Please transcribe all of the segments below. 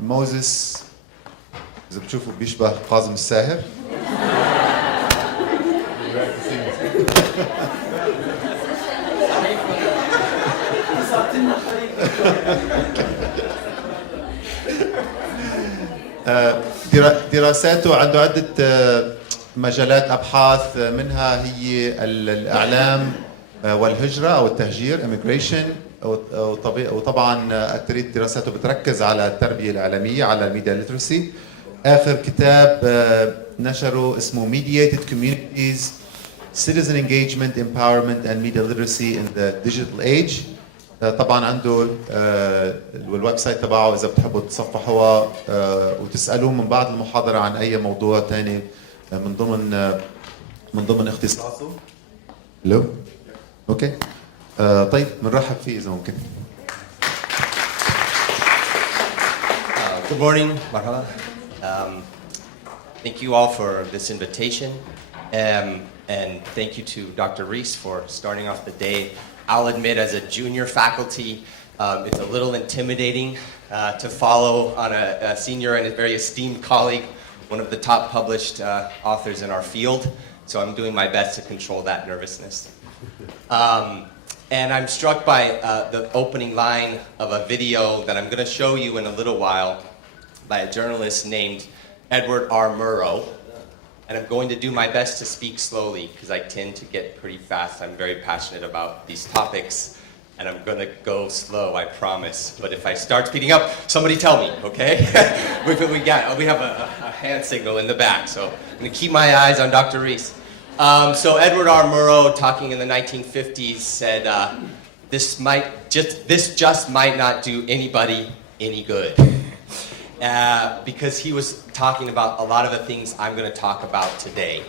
موزس إذا بتشوفوا بيشبه قاسم الساهر. دراساته عنده عدة مجالات أبحاث، منها هي الإعلام والهجرة أو التهجير immigration، وطبعا أكثرية دراساته بتركز على التربية الإعلامية، على الميديا ليترسي. آخر كتاب نشره اسمه Mediated Communities: Citizen Engagement, Empowerment and Media Literacy in the Digital Age. طبعا عنده الويب سايت تبعه إذا بتحبوا تتصفحوها وتسألوه من بعد المحاضرة عن أي موضوع ثاني من ضمن اختصاصه. لو اوكي طيب بنرحب فيه إذا ممكن. Good morning, marhaba. Thank you all for this invitation, and thank you to Dr. Reese for starting off the day. I'll admit, as a junior faculty, it's a little intimidating to follow on a senior and a very esteemed colleague, one of the top published authors in our field. So I'm doing my best to control that nervousness. And I'm struck by the opening line of a video that I'm going to show you in a little while by a journalist named Edward R. Murrow. And I'm going to do my best to speak slowly because I tend to get pretty fast. I'm very passionate about these topics, and I'm going to go slow, I promise. But if I start speeding up, somebody tell me, okay? we have a hand signal in the back, so I'm going to keep my eyes on Dr. Reese. So Edward R. Murrow, talking in the 1950s, said, this just might not do anybody any good. Because he was talking about a lot of the things I'm going to talk about today.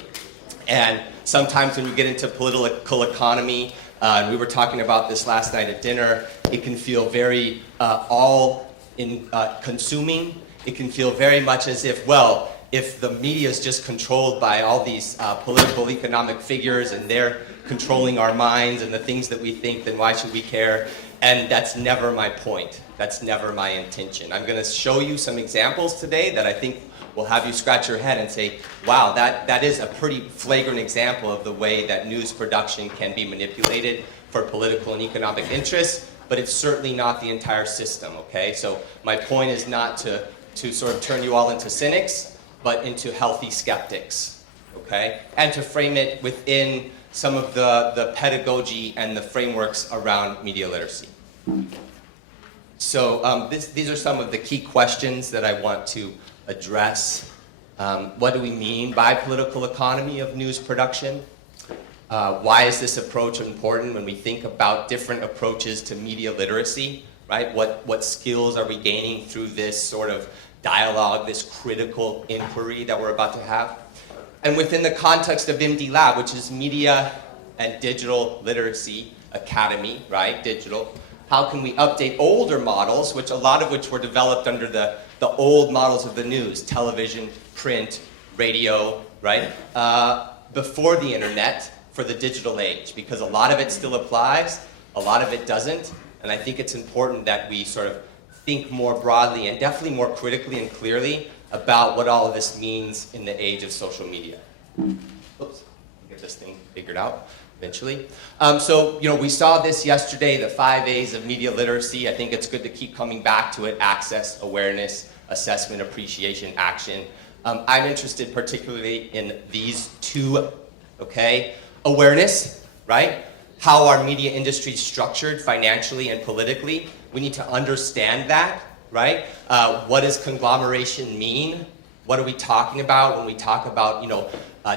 And sometimes when you get into political economy, and we were talking about this last night at dinner, it can feel very consuming. It can feel very much as if, well, if the media is just controlled by all these political economic figures and they're controlling our minds and the things that we think, then why should we care? And that's never my point. That's never my intention. I'm going to show you some examples today that I think will have you scratch your head and say, wow, that is a pretty flagrant example of the way that news production can be manipulated for political and economic interests, but it's certainly not the entire system, okay? So my point is not to sort of turn you all into cynics, but into healthy skeptics, okay? And to frame it within some of the pedagogy and the frameworks around media literacy. So these are some of the key questions that I want to address. What do we mean by political economy of news production? Why is this approach important when we think about different approaches to media literacy, right? What skills are we gaining through this sort of dialogue, this critical inquiry that we're about to have? And within the context of MDLAB, which is Media and Digital Literacy Academy, right, digital, how can we update older models, which a lot of which were developed under the old models of the news, television, print, radio, right, before the internet for the digital age, because a lot of it still applies, a lot of it doesn't, and I think it's important that we sort of think more broadly and definitely more critically and clearly about what all of this means in the age of social media. Oops, get this thing figured out eventually. So, we saw this yesterday, the 5 A's of media literacy. I think it's good to keep coming back to it: access, awareness, assessment, appreciation, action. I'm interested particularly in these two, okay? Awareness, right? How our media industry is structured financially and politically. We need to understand that, right? What does conglomeration mean? What are we talking about when we talk about,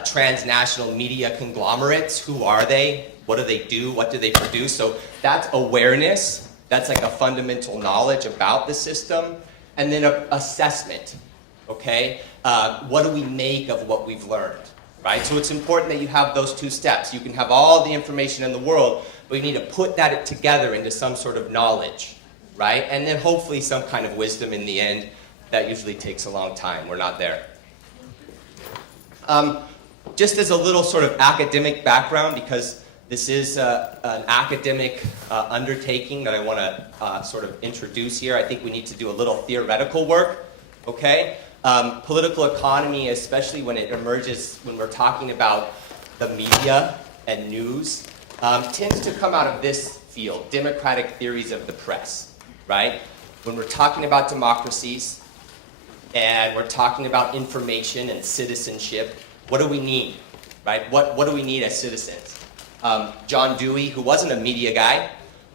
transnational media conglomerates? Who are they? What do they do? What do they produce? So that's awareness. That's like a fundamental knowledge about the system. And then assessment, okay? What do we make of what we've learned, right? So it's important that you have those two steps. You can have all the information in the world, but you need to put that together into some sort of knowledge, right? And then hopefully some kind of wisdom in the end. That usually takes a long time. We're not there. Just as a little sort of academic background, because This is an academic undertaking that I want to sort of introduce here. I think we need to do a little theoretical work, okay? Political economy, especially when it emerges, when we're talking about the media and news, tends to come out of this field, democratic theories of the press, right? When we're talking about democracies and we're talking about information and citizenship, what do we need, right? What do we need as citizens? John Dewey, who wasn't a media guy,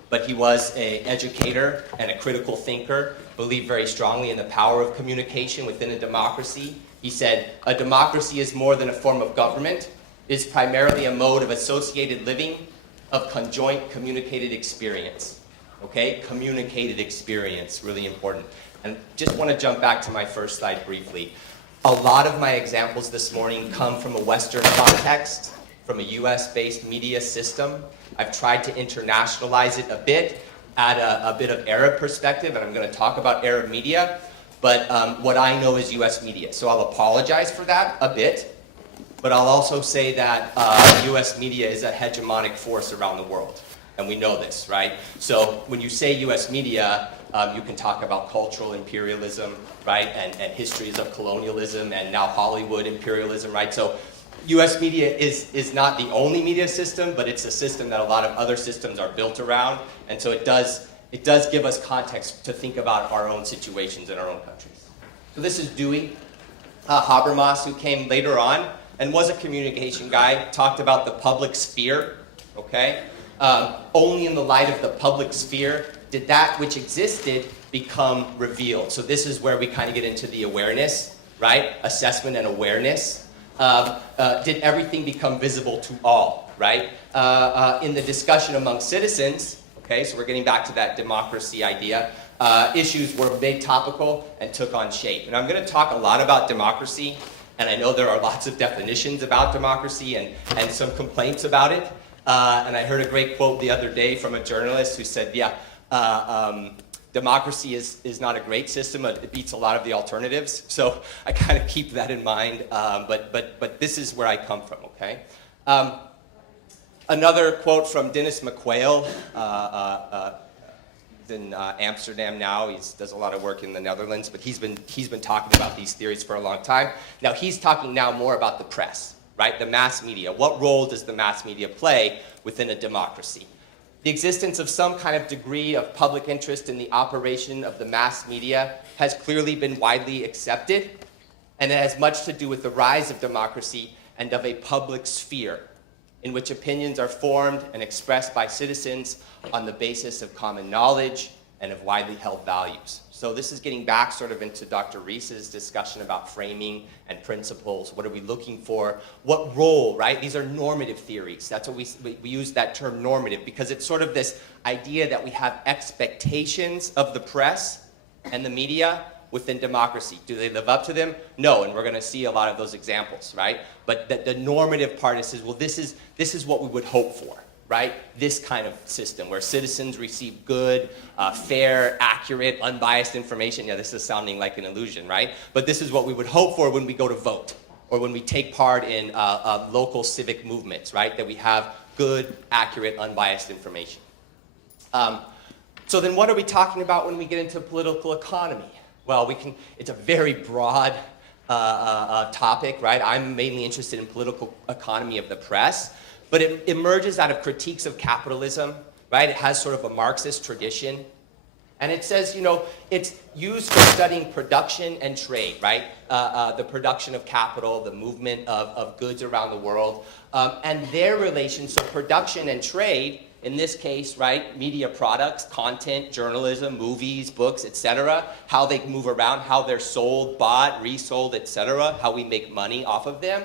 but he was an educator and a critical thinker, believed very strongly in the power of communication within a democracy. He said, a democracy is more than a form of government. It's primarily a mode of associated living, of conjoint communicated experience. Okay, communicated experience, really important. And just want to jump back to my first slide briefly. A lot of my examples this morning come from a Western context, from a US-based media system. I've tried to internationalize it a bit, add a bit of Arab perspective, and I'm going to talk about Arab media, but what I know is US media. So I'll apologize for that a bit, but I'll also say that US media is a hegemonic force around the world, and we know this, right? So when you say US media, you can talk about cultural imperialism, right, and histories of colonialism, and now Hollywood imperialism, right? So US media is not the only media system, but it's a system that a lot of other systems are built around, and so it does give us context to think about our own situations in our own countries. So this is Dewey, Habermas, who came later on and was a communication guy, talked about the public sphere, okay? Only in the light of the public sphere did that which existed become revealed. So this is where we kind of get into the awareness, right? Assessment and awareness. Did everything become visible to all, right? In the discussion among citizens, okay, so we're getting back to that democracy idea, issues were made topical and took on shape. And I'm going to talk a lot about democracy, and I know there are lots of definitions about democracy and some complaints about it. And I heard a great quote the other day from a journalist who said, yeah, democracy is not a great system. It beats a lot of the alternatives. So I kind of keep that in mind. But this is where I come from, okay? Another quote from Dennis McQuail. He's in Amsterdam now. He does a lot of work in the Netherlands. But he's been talking about these theories for a long time. Now he's talking now more about the press, right? The mass media. What role does the mass media play within a democracy? The existence of some kind of degree of public interest in the operation of the mass media has clearly been widely accepted, and it has much to do with the rise of democracy and of a public sphere in which opinions are formed and expressed by citizens on the basis of common knowledge and of widely held values. So this is getting back sort of into Dr. Reese's discussion about framing and principles. What are we looking for? What role, right? These are normative theories. That's what we use that term normative because it's sort of this idea that we have expectations of the press and the media within democracy. Do they live up to them? No, and we're going to see a lot of those examples, right? But the normative part is, well, this is what we would hope for. Right? This kind of system where citizens receive good, fair, accurate, unbiased information. Yeah, this is sounding like an illusion, right? But this is what we would hope for when we go to vote or when we take part in local civic movements, right? That we have good, accurate, unbiased information. So then what are we talking about when we get into political economy? Well, it's a very broad topic, right? I'm mainly interested in political economy of the press. But it emerges out of critiques of capitalism, right? It has sort of a Marxist tradition. And it says, it's used for studying production and trade, right? The production of capital, the movement of goods around the world, and their relation. So production and trade, in this case, right? Media products, content, journalism, movies, books, etc. How they move around, how they're sold, bought, resold, etc. How we make money off of them.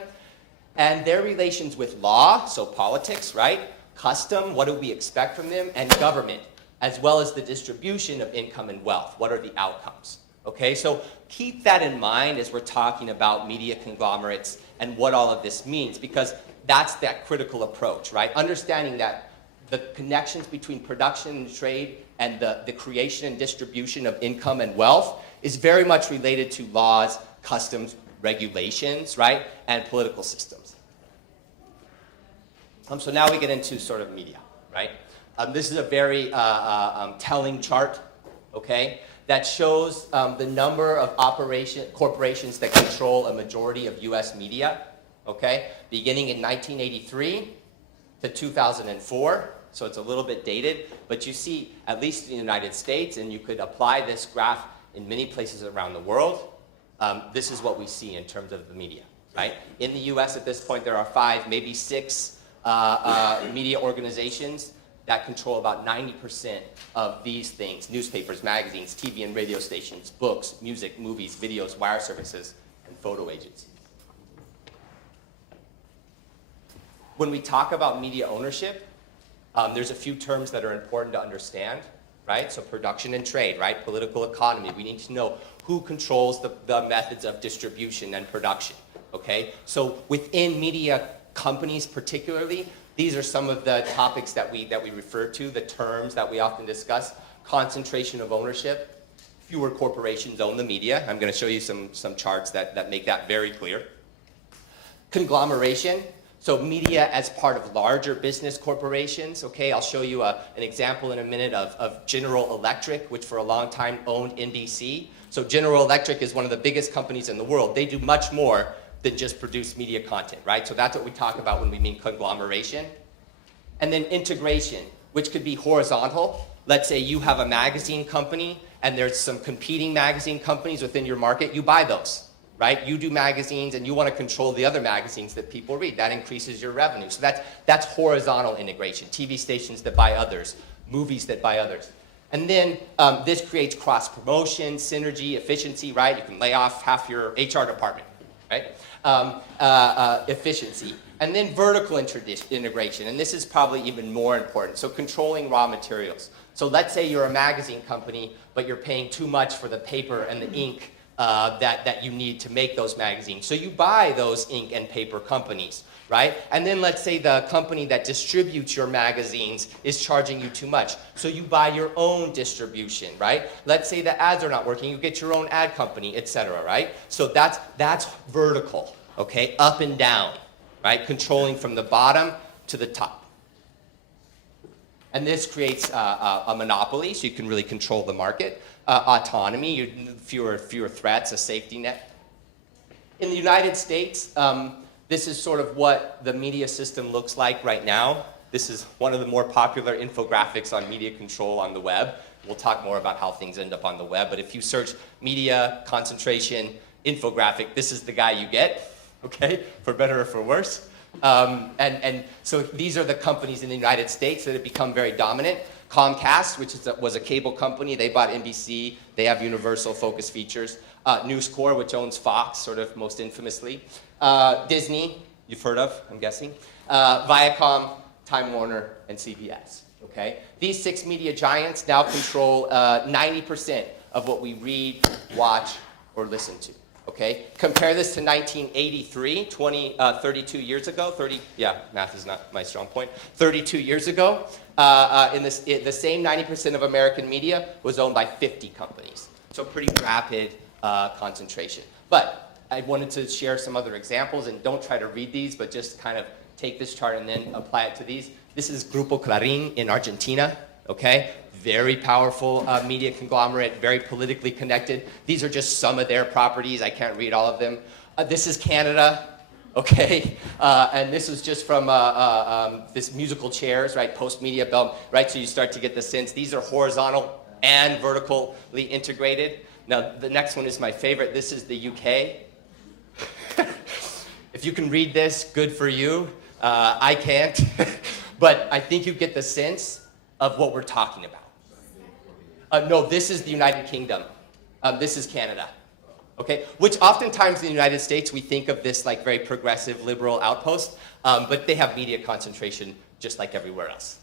And their relations with law, so politics, right? Custom, what do we expect from them? And government, as well as the distribution of income and wealth. What are the outcomes? Okay, so keep that in mind as we're talking about media conglomerates and what all of this means, because that's that critical approach, right? Understanding that the connections between production and trade and the creation and distribution of income and wealth is very much related to laws, customs, regulations, right, and political systems. So now we get into sort of media, right? This is a very telling chart, okay, that shows the number of corporations that control a majority of US media, okay, beginning in 1983 to 2004. So it's a little bit dated, but you see, at least in the United States, and you could apply this graph in many places around the world, this is what we see in terms of the media, right? In the US at this point, there are 5, maybe 6 media organizations that control about 90% of these things: newspapers, magazines, TV and radio stations, books, music, movies, videos, wire services, and photo agencies. When we talk about media ownership, there's a few terms that are important to understand, right? So production and trade, right? Political economy. We need to know who controls the methods of distribution and production, okay? So within media companies particularly, these are some of the topics that we refer to, the terms that we often discuss. Concentration of ownership. Fewer corporations own the media. I'm going to show you some charts that make that very clear. Conglomeration. So media as part of larger business corporations, okay? I'll show you an example in a minute of General Electric, which for a long time owned NBC. So General Electric is one of the biggest companies in the world. They do much more than just produce media content, right? So that's what we talk about when we mean conglomeration. And then integration, which could be horizontal. Let's say you have a magazine company and there's some competing magazine companies within your market. You buy those, right? You do magazines and you want to control the other magazines that people read. That increases your revenue. So that's horizontal integration. TV stations that buy others, movies that buy others. And then this creates cross-promotion, synergy, efficiency, right? You can lay off half your HR department, right? Efficiency. And then vertical integration, and this is probably even more important. So controlling raw materials. So let's say you're a magazine company, but you're paying too much for the paper and the ink that you need to make those magazines. So you buy those ink and paper companies, right? And then let's say the company that distributes your magazines is charging you too much. So you buy your own distribution, right? Let's say the ads are not working, you get your own ad company, etc., right? So that's vertical, okay? Up and down, right? Controlling from the bottom to the top. And this creates a monopoly, so you can really control the market. Autonomy, fewer threats, a safety net. In the United States, this is sort of what the media system looks like right now. This is one of the more popular infographics on media control on the web. We'll talk more about how things end up on the web, but if you search media concentration infographic, this is the guy you get, okay, for better or for worse. And so these are the companies in the United States that have become very dominant. Comcast, which was a cable company, they bought NBC. They have universal focus features. News Corp, which owns Fox, sort of most infamously. Disney, you've heard of, I'm guessing. Viacom, Time Warner, and CBS. Okay? These 6 media giants now control 90% of what we read, watch, or listen to. Okay? Compare this to 1983, 32 years ago. Math is not my strong point. 32 years ago, the same 90% of American media was owned by 50 companies. So pretty rapid concentration. But I wanted to share some other examples, and don't try to read these, but just kind of take this chart and then apply it to these. This is Grupo Clarín in Argentina, okay? Very powerful media conglomerate, very politically connected. These are just some of their properties. I can't read all of them. This is Canada, okay? And this is just from this musical chairs, right? Post-media belt, right? So you start to get the sense. These are horizontal and vertically integrated. Now, the next one is my favorite. This is the UK. If you can read this, good for you. I can't. But I think you get the sense of what we're talking about. No, this is the United Kingdom. This is Canada. Okay? Which oftentimes in the United States, we think of this like very progressive, liberal outpost, but they have media concentration just like everywhere else.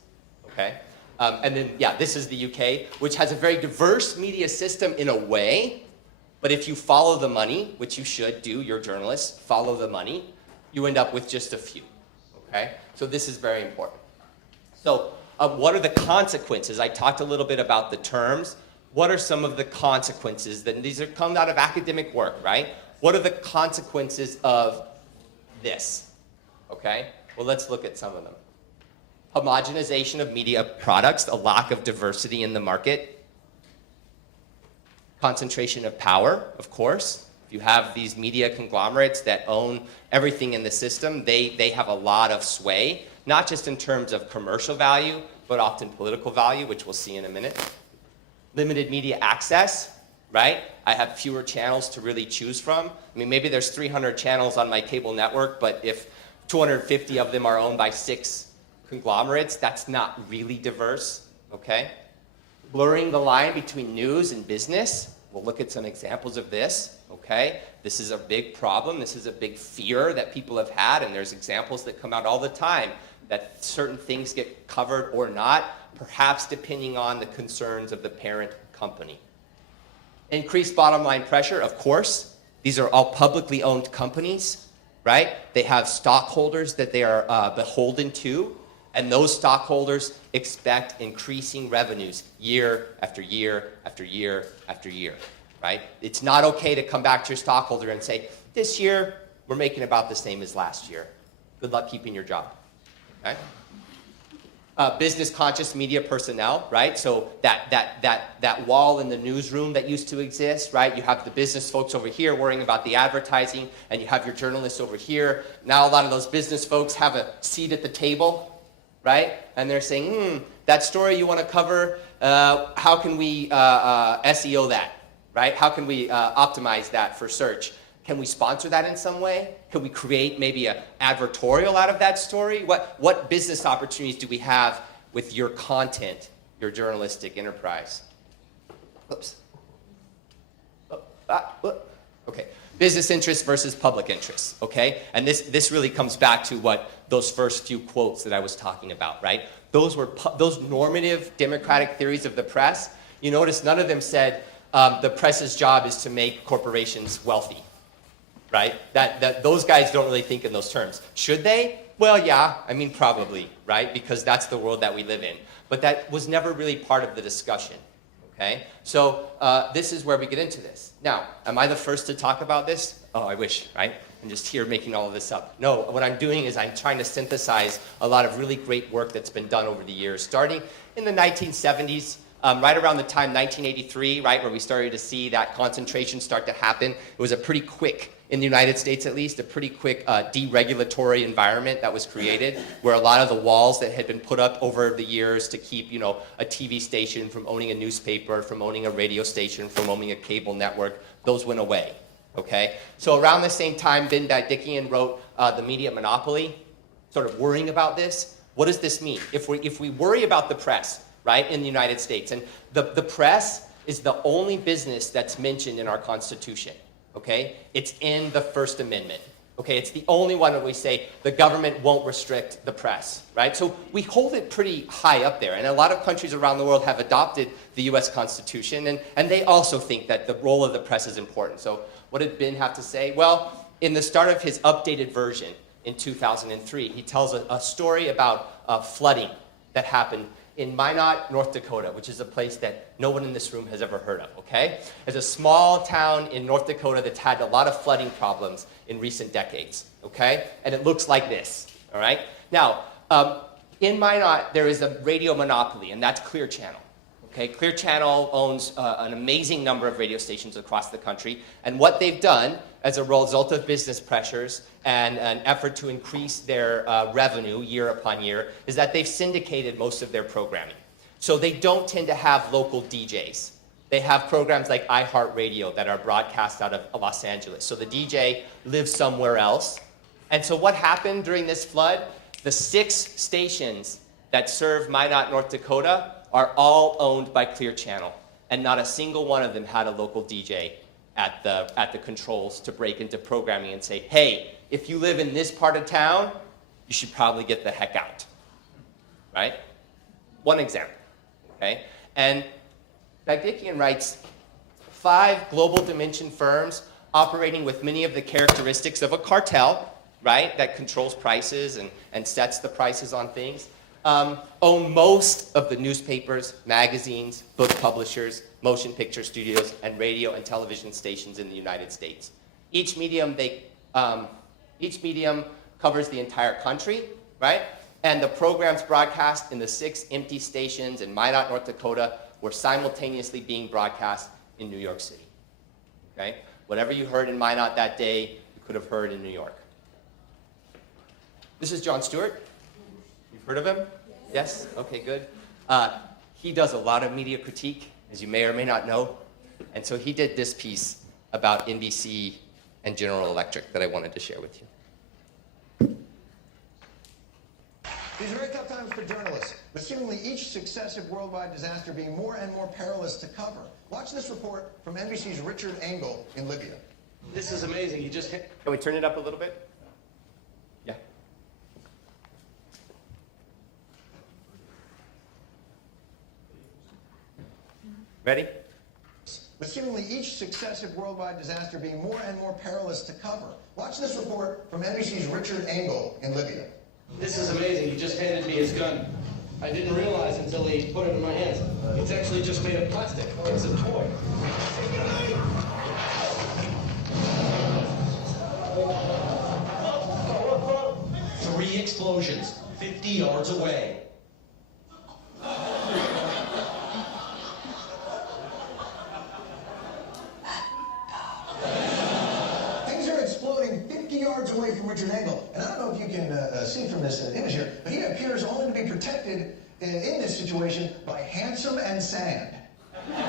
Okay? And then, yeah, this is the UK, which has a very diverse media system in a way, but if you follow the money, which you should do, you're journalists, follow the money, you end up with just a few. Okay? So this is very important. So what are the consequences? I talked a little bit about the terms. What are some of the consequences? These are come out of academic work, right? What are the consequences of this? Okay? Well, let's look at some of them. Homogenization of media products, a lack of diversity in the market. Concentration of power, of course. If you have these media conglomerates that own everything in the system, they have a lot of sway, not just in terms of commercial value, but often political value, which we'll see in a minute. Limited media access, right? I have fewer channels to really choose from. I mean, maybe there's 300 channels on my cable network, but if 250 of them are owned by 6 conglomerates, that's not really diverse, okay? Blurring the line between news and business. We'll look at some examples of this, okay? This is a big problem. This is a big fear that people have had, and there's examples that come out all the time that certain things get covered or not, perhaps depending on the concerns of the parent company. Increased bottom line pressure, of course. These are all publicly owned companies, right? They have stockholders that they are beholden to, and those stockholders expect increasing revenues year after year after year after year, right? It's not okay to come back to your stockholder and say, this year, we're making about the same as last year. Good luck keeping your job, okay? Business conscious media personnel, right? So that wall in the newsroom that used to exist, right? You have the business folks over here worrying about the advertising, and you have your journalists over here. Now a lot of those business folks have a seat at the table, right? And they're saying, that story you want to cover, how can we SEO that, right? How can we optimize that for search? Can we sponsor that in some way? Can we create maybe an advertorial out of that story? What business opportunities do we have with your content, your journalistic enterprise? Oops. Okay. Business interest versus public interest, okay? And this really comes back to what those first few quotes that I was talking about, right? Those were those normative democratic theories of the press. You notice none of them said the press's job is to make corporations wealthy. Right? That those guys don't really think in those terms. Should they? Well, yeah, I mean, probably, right? Because that's the world that we live in. But that was never really part of the discussion, okay? So this is where we get into this. Now, am I the first to talk about this? Oh, I wish, right? I'm just here making all of this up. No, what I'm doing is I'm trying to synthesize a lot of really great work that's been done over the years, starting in the 1970s, right around the time 1983, right, where we started to see that concentration start to happen. It was a pretty quick, in the United States at least, a pretty quick deregulatory environment that was created, where a lot of the walls that had been put up over the years to keep, you know, a TV station from owning a newspaper, from owning a radio station, from owning a cable network, those went away, okay? So around the same time, Ben Dickian wrote The Media Monopoly, sort of worrying about this. What does this mean? If we worry about the press, right, in the United States, and the press is the only business that's mentioned in our Constitution. Okay, it's in the First Amendment. Okay, it's the only one that we say the government won't restrict the press, right? So we hold it pretty high up there, and a lot of countries around the world have adopted the U.S. Constitution, and they also think that the role of the press is important. So what did Ben have to say? Well, in the start of his updated version in 2003, he tells a story about flooding that happened in Minot, North Dakota, which is a place that no one in this room has ever heard of, okay? It's a small town in North Dakota that's had a lot of flooding problems in recent decades, okay? And it looks like this, all right? Now, in Minot, there is a radio monopoly, and that's Clear Channel, okay? Clear Channel owns an amazing number of radio stations across the country, and what they've done as a result of business pressures and an effort to increase their revenue year upon year is that they've syndicated most of their programming. So they don't tend to have local DJs. They have programs like iHeartRadio that are broadcast out of Los Angeles. So the DJ lives somewhere else. And so what happened during this flood? The 6 stations that serve Minot, North Dakota are all owned by Clear Channel. And not a single one of them had a local DJ at the controls to break into programming and say, hey, if you live in this part of town, you should probably get the heck out, right? One example, okay? And Dickian writes, 5 global dimension firms operating with many of the characteristics of a cartel, right, that controls prices and sets the prices on things, own most of the newspapers, magazines, book publishers, motion picture studios, and radio and television stations in the United States. Each medium covers the entire country, right? And the programs broadcast in the 6 empty stations in Minot, North Dakota, were simultaneously being broadcast in New York City. Okay? Whatever you heard in Minot that day, you could have heard in New York. This is Jon Stewart. You've heard of him? Yes? Okay, good. He does a lot of media critique, as you may or may not know. And so he did this piece about NBC and General Electric that I wanted to share with you. These are very tough times for journalists, with seemingly each successive worldwide disaster being more and more perilous to cover. Watch this report from NBC's Richard Engel in Libya. This is amazing. You just hit. Can we turn it up a little bit? Yeah. Ready? With seemingly each successive worldwide disaster being more and more perilous to cover. Watch this report from NBC's Richard Engel in Libya. This is amazing. He just handed me his gun. I didn't realize until he put it in my hands. It's actually just made of plastic. It's a toy. 3 explosions, 50 yards away. Things are exploding 50 yards away from Richard Engel. And I don't know if you can see from this image here, but he appears only to be protected in this situation by handsome and sand. I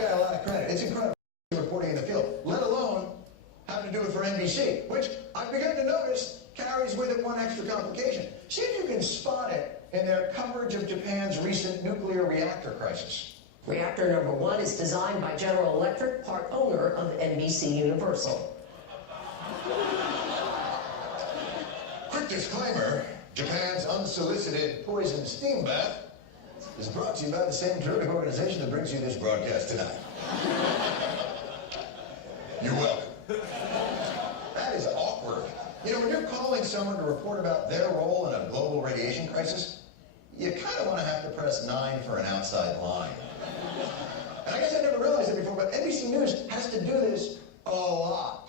got a lot of credit. It's incredible reporting in the field, let alone having to do it for NBC, which I've begun to notice carries with it one extra complication. See if you can spot it in their coverage of Japan's recent nuclear reactor crisis. Reactor number 1 is designed by General Electric, part owner of NBC Universal. Quick disclaimer, Japan's unsolicited poison steam bath is brought to you by the same terrific organization that brings you this broadcast tonight. You're welcome. That is awkward. You know, when you're calling someone to report about their role in a global radiation crisis, you kind of want to have to press 9 for an outside line. And I guess I never realized it before, but NBC News has to do this a lot.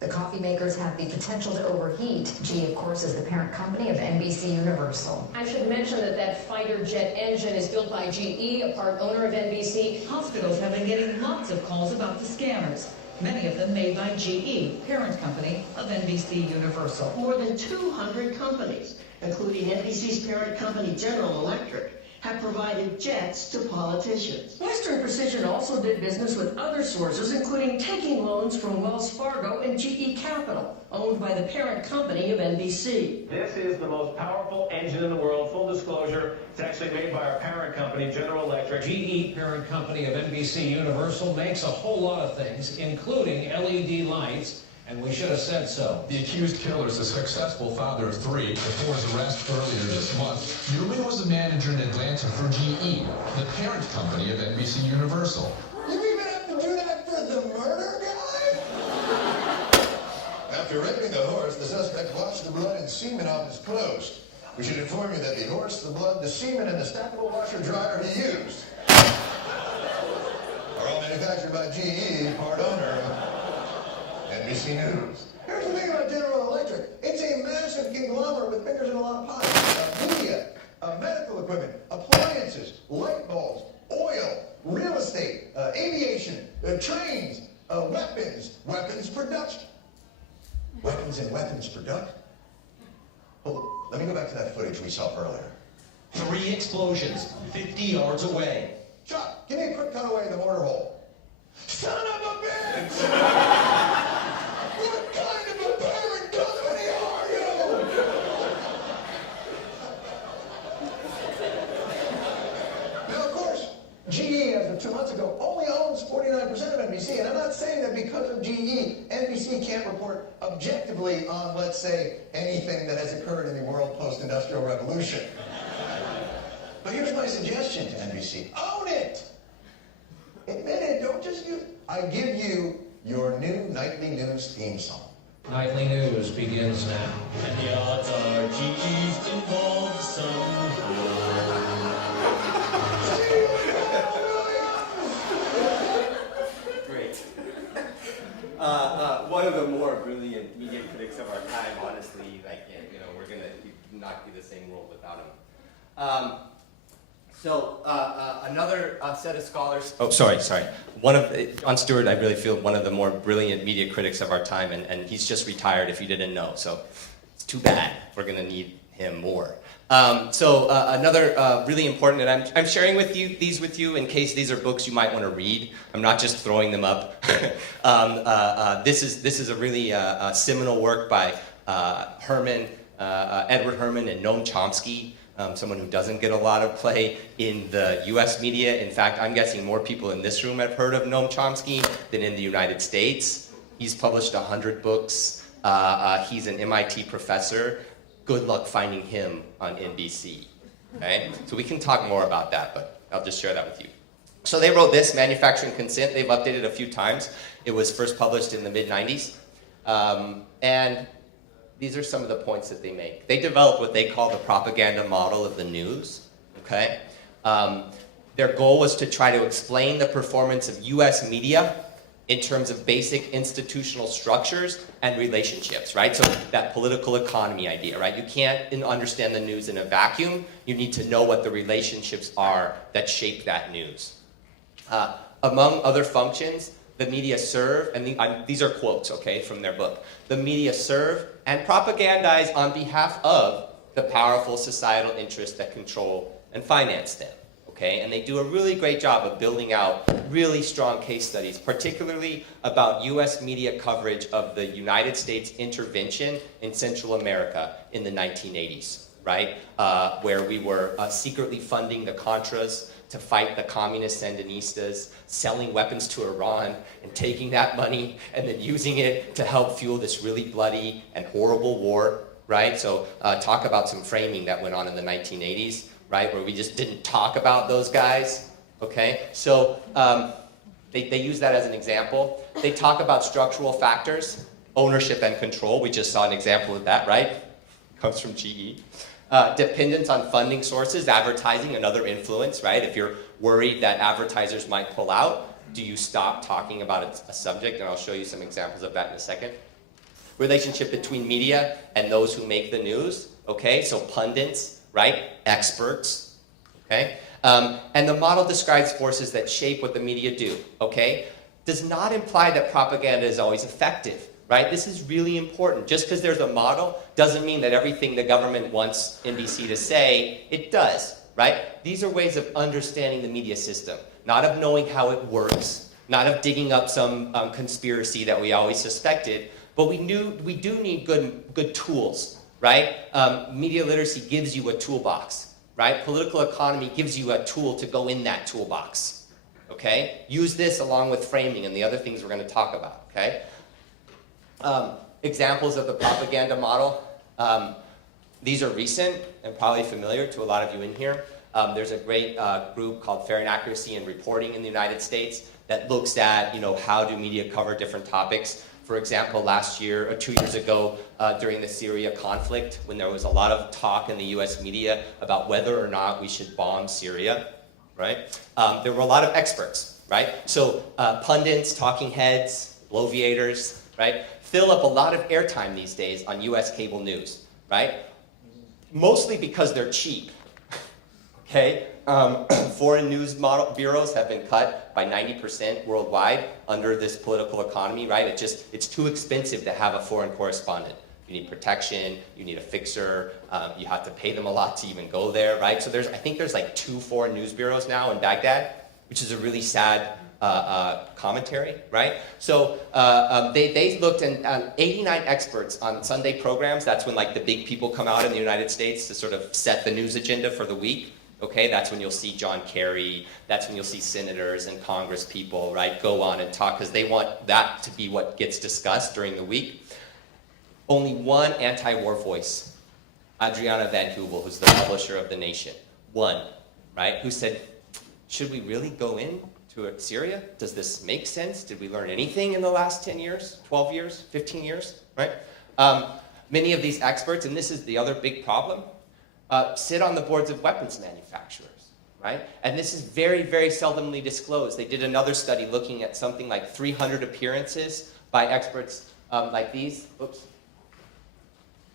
The coffee makers have the potential to overheat. GE, of course, is the parent company of NBC Universal. I should mention that fighter jet engine is built by GE, a part owner of NBC. Hospitals have been getting lots of calls about the scanners, many of them made by GE, parent company of NBC Universal. More than 200 companies, including NBC's parent company General Electric, have provided jets to politicians. Western Precision also did business with other sources, including taking loans from Wells Fargo and GE Capital, owned by the parent company of NBC. This is the most powerful engine in the world. Full disclosure, it's actually made by our parent company, General Electric. GE, parent company of NBC Universal, makes a whole lot of things, including LED lights, and we should have said so. The accused killer is a successful father of 3 before his arrest earlier this month. Newman was a manager in Atlanta for GE, the parent company of NBC Universal. You even have to do that for the murder guy? After raping the horse, the suspect washed the blood and semen off his clothes. We should inform you that the horse, the blood, the semen, and the stackable washer-dryer he used are all manufactured by GE, part owner of NBC News. Here's the thing about General Electric. It's a massive conglomerate with fingers in a lot of pies. Media, medical equipment, appliances, light bulbs, oil, real estate, aviation, trains, weapons production. Weapons and weapons production? Hold on. Let me go back to that footage we saw earlier. 3 explosions, 50 yards away. Chuck, give me a quick cutaway of the mortar hole. Son of a bitch! What kind of a parent company are you? Now, of course, GE, as of 2 months ago, only owns 49% of NBC, and I'm not saying that because of GE, NBC can't report objectively on, let's say, anything that has occurred in the world post-industrial revolution. But here's my suggestion to NBC. Own it! Admit it, don't just use it. I give you your new nightly news theme song. Nightly news begins now. And the odds are GE's involved somehow. Great. One of the more brilliant media critics of our time, honestly, like, you know, we're gonna not be the same world without him. Another set of scholars. Oh, sorry. John Stewart, I really feel one of the more brilliant media critics of our time, and he's just retired. If you didn't know, so it's too bad. We're gonna need him more. Another really important, and I'm sharing these with you in case these are books you might want to read. I'm not just throwing them up. This is a really seminal work by Edward Herman and Noam Chomsky, someone who doesn't get a lot of play in the US media. In fact, I'm guessing more people in this room have heard of Noam Chomsky than in the United States. He's published 100 books. He's an MIT professor. Good luck finding him on NBC, okay? So we can talk more about that, but I'll just share that with you. So they wrote this, Manufacturing Consent. They've updated a few times. It was first published in the mid-90s. And these are some of the points that they make. They developed what they call the propaganda model of the news, okay? Their goal was to try to explain the performance of US media in terms of basic institutional structures and relationships, right? So that political economy idea, right? You can't understand the news in a vacuum. You need to know what the relationships are that shape that news. Among other functions, the media serve, and these are quotes, okay, from their book. The media serve and propagandize on behalf of the powerful societal interests that control and finance them. Okay, and they do a really great job of building out really strong case studies, particularly about US media coverage of the United States intervention in Central America in the 1980s, right? Where we were secretly funding the Contras to fight the communist Sandinistas, selling weapons to Iran, and taking that money and then using it to help fuel this really bloody and horrible war, right? So talk about some framing that went on in the 1980s. Right, where we just didn't talk about those guys, okay? So they use that as an example. They talk about structural factors, ownership and control. We just saw an example of that, right? Comes from GE. Dependence on funding sources, advertising, another influence, right? If you're worried that advertisers might pull out, do you stop talking about a subject? And I'll show you some examples of that in a second. Relationship between media and those who make the news, okay? So pundits, right? Experts, okay? And the model describes forces that shape what the media do, okay? Does not imply that propaganda is always effective, right? This is really important. Just because there's a model doesn't mean that everything the government wants NBC to say, it does, right? These are ways of understanding the media system, not of knowing how it works, not of digging up some conspiracy that we always suspected, but we do need good tools, right? Media literacy gives you a toolbox, right? Political economy gives you a tool to go in that toolbox, okay? Use this along with framing and the other things we're going to talk about, okay? Examples of the propaganda model. These are recent and probably familiar to a lot of you in here. There's a great group called Fair and Accuracy in Reporting in the United States that looks at, how do media cover different topics. For example, last year or 2 years ago, during the Syria conflict, when there was a lot of talk in the US media about whether or not we should bomb Syria, right? There were a lot of experts, right? So pundits, talking heads, bloviators, right? Fill up a lot of airtime these days on US cable news, right? Mostly because they're cheap, okay? Foreign news bureaus have been cut by 90% worldwide under this political economy, right? It's too expensive to have a foreign correspondent. You need protection, you need a fixer, you have to pay them a lot to even go there, right? So I think there's like 2 foreign news bureaus now in Baghdad, which is a really sad commentary, right? So they looked at 89 experts on Sunday programs. That's when like the big people come out in the United States to sort of set the news agenda for the week. Okay, that's when you'll see John Kerry, that's when you'll see senators and Congress people, right, go on and talk, because they want that to be what gets discussed during the week. Only one anti-war voice, Adriana Van Hubel, who's the publisher of The Nation, one, right, who said, should we really go into Syria? Does this make sense? Did we learn anything in the last 10 years, 12 years, 15 years, right? Many of these experts, and this is the other big problem, sit on the boards of weapons manufacturers, right? And this is very, very seldomly disclosed. They did another study looking at something like 300 appearances by experts like these. Oops,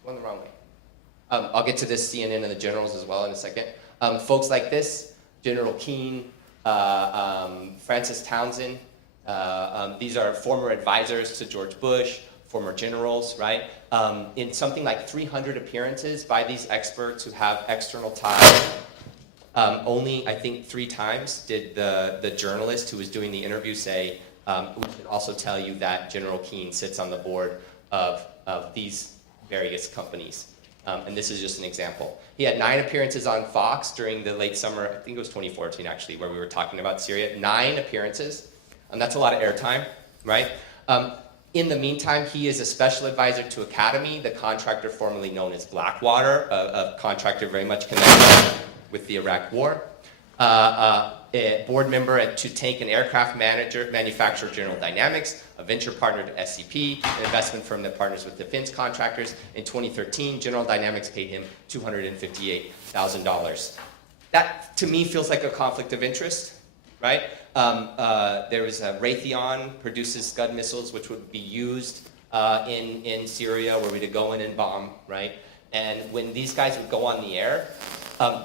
going the wrong way. I'll get to this CNN and the generals as well in a second. Folks like this, General Keane, Francis Townsend, these are former advisors to George Bush, former generals, right? In something like 300 appearances by these experts who have external ties, only, I think, 3 times did the journalist who was doing the interview say, we should also tell you that General Keane sits on the board of these various companies. And this is just an example. He had 9 appearances on Fox during the late summer, I think it was 2014 actually, where we were talking about Syria. 9 appearances, and that's a lot of airtime, right? In the meantime, he is a special advisor to Academy, the contractor formerly known as Blackwater, a contractor very much connected with the Iraq War. A board member to tank and aircraft manufacturer General Dynamics, a venture partner to SCP, an investment firm that partners with defense contractors. In 2013, General Dynamics paid him $258,000. That, to me, feels like a conflict of interest, right? There was Raytheon produces Scud missiles, which would be used in Syria, where we would go in and bomb, right? And when these guys would go on the air,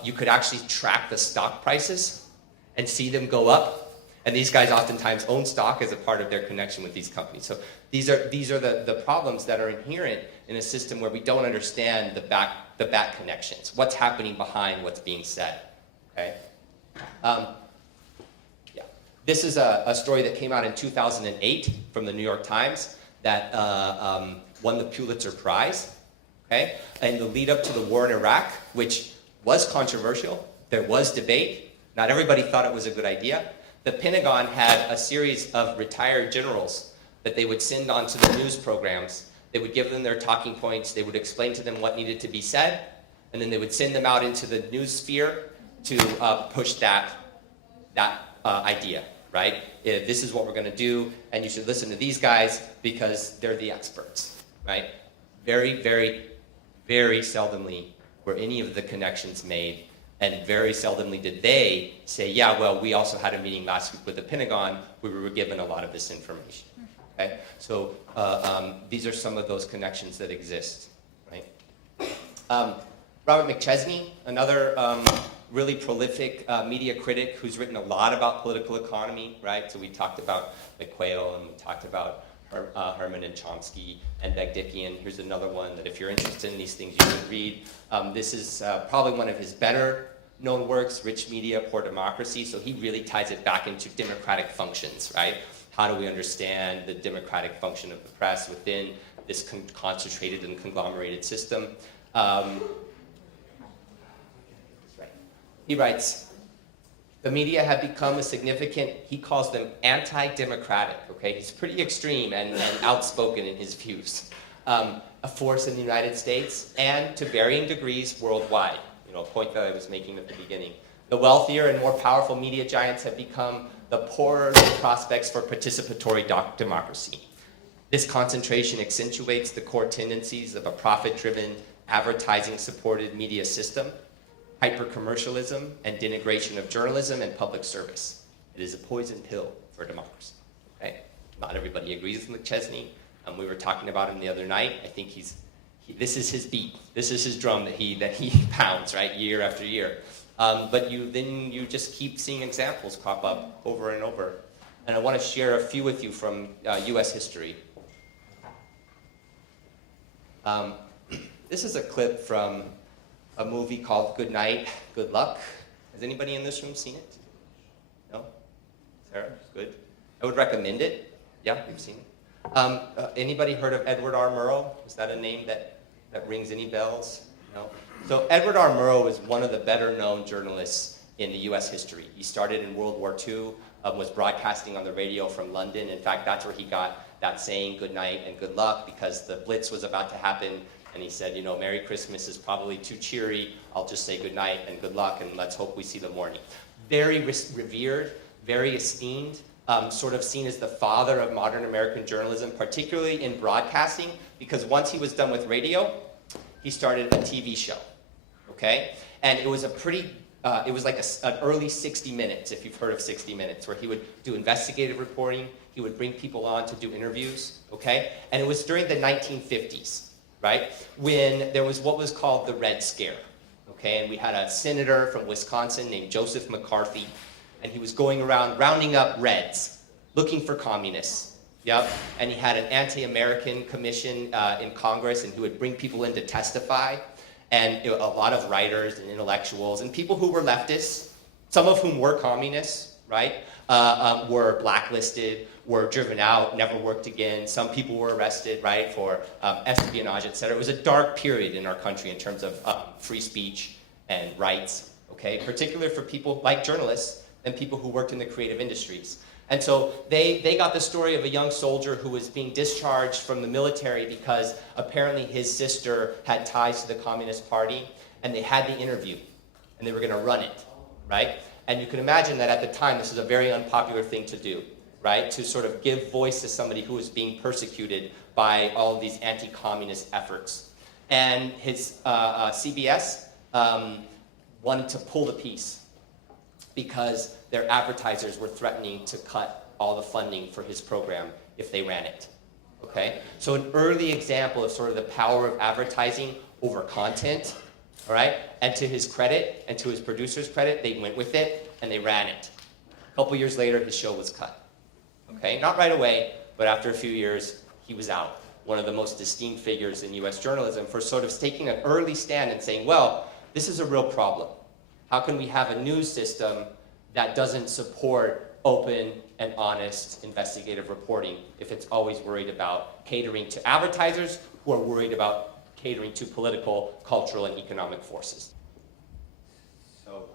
you could actually track the stock prices and see them go up. And these guys oftentimes own stock as a part of their connection with these companies. So these are the problems that are inherent in a system where we don't understand the back connections. What's happening behind what's being said, okay? Yeah. This is a story that came out in 2008 from the New York Times that won the Pulitzer Prize, okay? And the lead up to the war in Iraq, which was controversial, there was debate, not everybody thought it was a good idea. The Pentagon had a series of retired generals that they would send on to the news programs. They would give them their talking points, they would explain to them what needed to be said, and then they would send them out into the news sphere to push that idea, right? This is what we're gonna do, and you should listen to these guys because they're the experts, right? Very, very, very seldomly were any of the connections made, and very seldomly did they say, yeah, well, we also had a meeting last week with the Pentagon where we were given a lot of this information, okay? So these are some of those connections that exist, right? Robert McChesney, another really prolific media critic who's written a lot about political economy, right? So we talked about McQuail and we talked about Herman and Chomsky and Begdickian. Here's another one that if you're interested in these things, you should read. This is probably one of his better known works, Rich Media, Poor Democracy. So he really ties it back into democratic functions, right? How do we understand the democratic function of the press within this concentrated and conglomerated system? He writes, the media have become a significant, he calls them anti-democratic, okay? He's pretty extreme and outspoken in his views. A force in the United States and to varying degrees worldwide, you know, a point that I was making at the beginning. The wealthier and more powerful media giants have become the poorer prospects for participatory democracy. This concentration accentuates the core tendencies of a profit-driven, advertising-supported media system, hyper-commercialism, and denigration of journalism and public service. It is a poison pill for democracy, okay? Not everybody agrees with McChesney. We were talking about him the other night. I think this is his beat. This is his drum that he pounds, right, year after year. But you just keep seeing examples crop up over and over. And I want to share a few with you from US history. This is a clip from a movie called Good Night, Good Luck. Has anybody in this room seen it? No? Sarah? Good. I would recommend it. Yeah, you've seen it. Anybody heard of Edward R. Murrow? Is that a name that rings any bells? No? So Edward R. Murrow is one of the better known journalists in the US history. He started in World War II, was broadcasting on the radio from London. In fact, that's where he got that saying, good night and good luck, because the Blitz was about to happen. And he said, you know, Merry Christmas is probably too cheery. I'll just say good night and good luck, and let's hope we see the morning. Very revered, very esteemed, sort of seen as the father of modern American journalism, particularly in broadcasting, because once he was done with radio, he started a TV show, okay? And it was a pretty, it was like an early 60 Minutes, if you've heard of 60 Minutes, where he would do investigative reporting. He would bring people on to do interviews, okay? And it was during the 1950s, right? When there was what was called the Red Scare, okay? And we had a senator from Wisconsin named Joseph McCarthy, and he was going around rounding up Reds, looking for communists, yep? And he had an anti-American commission in Congress, and he would bring people in to testify, and a lot of writers and intellectuals and people who were leftists, some of whom were communists, right? Were blacklisted, were driven out, never worked again. Some people were arrested, right, for espionage, et cetera. It was a dark period in our country in terms of free speech and rights, okay, particularly for people like journalists and people who worked in the creative industries. And so they got the story of a young soldier who was being discharged from the military because apparently his sister had ties to the Communist Party, and they had the interview, and they were going to run it, right? And you can imagine that at the time, this was a very unpopular thing to do, right? To sort of give voice to somebody who was being persecuted by all of these anti-communist efforts. And his CBS wanted to pull the piece because their advertisers were threatening to cut all the funding for his program if they ran it, okay? So an early example of sort of the power of advertising over content. All right, and to his credit, and to his producer's credit, they went with it, and they ran it. A couple years later, his show was cut. Okay, not right away, but after a few years, he was out. One of the most esteemed figures in US journalism for sort of taking an early stand and saying, well, this is a real problem. How can we have a news system that doesn't support open and honest investigative reporting if it's always worried about catering to advertisers who are worried about catering to political, cultural, and economic forces. So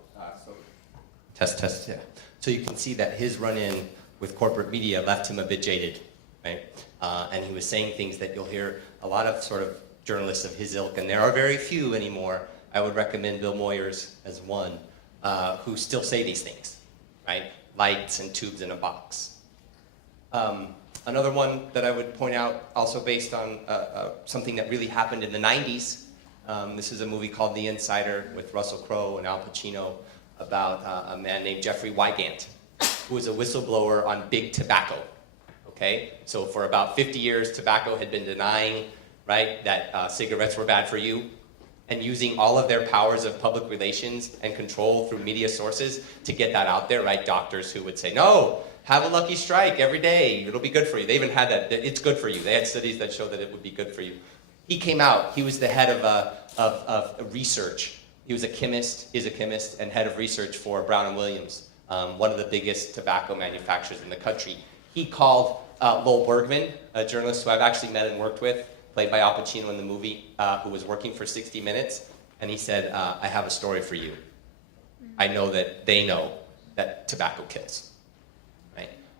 test, yeah. So you can see that his run-in with corporate media left him a bit jaded, right? And he was saying things that you'll hear a lot of sort of journalists of his ilk, and there are very few anymore. I would recommend Bill Moyers as one, who still say these things, right? Lights and tubes in a box. Another one that I would point out, also based on something that really happened in the 90s. This is a movie called The Insider with Russell Crowe and Al Pacino about a man named Jeffrey Wygant, who was a whistleblower on big tobacco, okay? So for about 50 years, tobacco had been denying, right, that cigarettes were bad for you, and using all of their powers of public relations and control through media sources to get that out there, right? Doctors who would say, no, have a lucky strike every day, it'll be good for you. They even had that, it's good for you. They had studies that showed that it would be good for you. He came out, he was the head of research. He was a chemist, is a chemist, and head of research for Brown & Williams, one of the biggest tobacco manufacturers in the country. He called Lowell Bergman, a journalist who I've actually met and worked with, played by Al Pacino in the movie, who was working for 60 Minutes, and he said, I have a story for you. I know that they know that tobacco kills.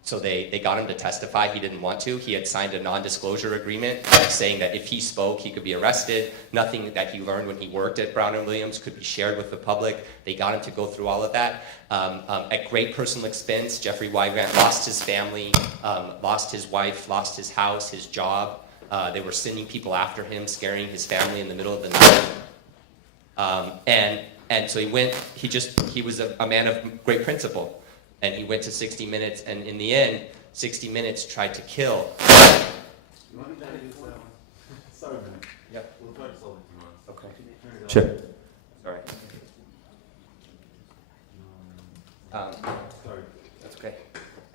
So they got him to testify. He didn't want to. He had signed a non-disclosure agreement saying that if he spoke, he could be arrested. Nothing that he learned when he worked at Brown & Williams could be shared with the public. They got him to go through all of that. At great personal expense, Jeffrey Wygant lost his family, lost his wife, lost his house, his job. They were sending people after him, scaring his family in the middle of the night. And so he was a man of great principle. And he went to 60 Minutes, and in the end, 60 Minutes tried to kill. You want to use that one? Sorry, man. Yep. We'll try to solve it tomorrow. Okay. Sure. Sorry. Sorry. That's okay.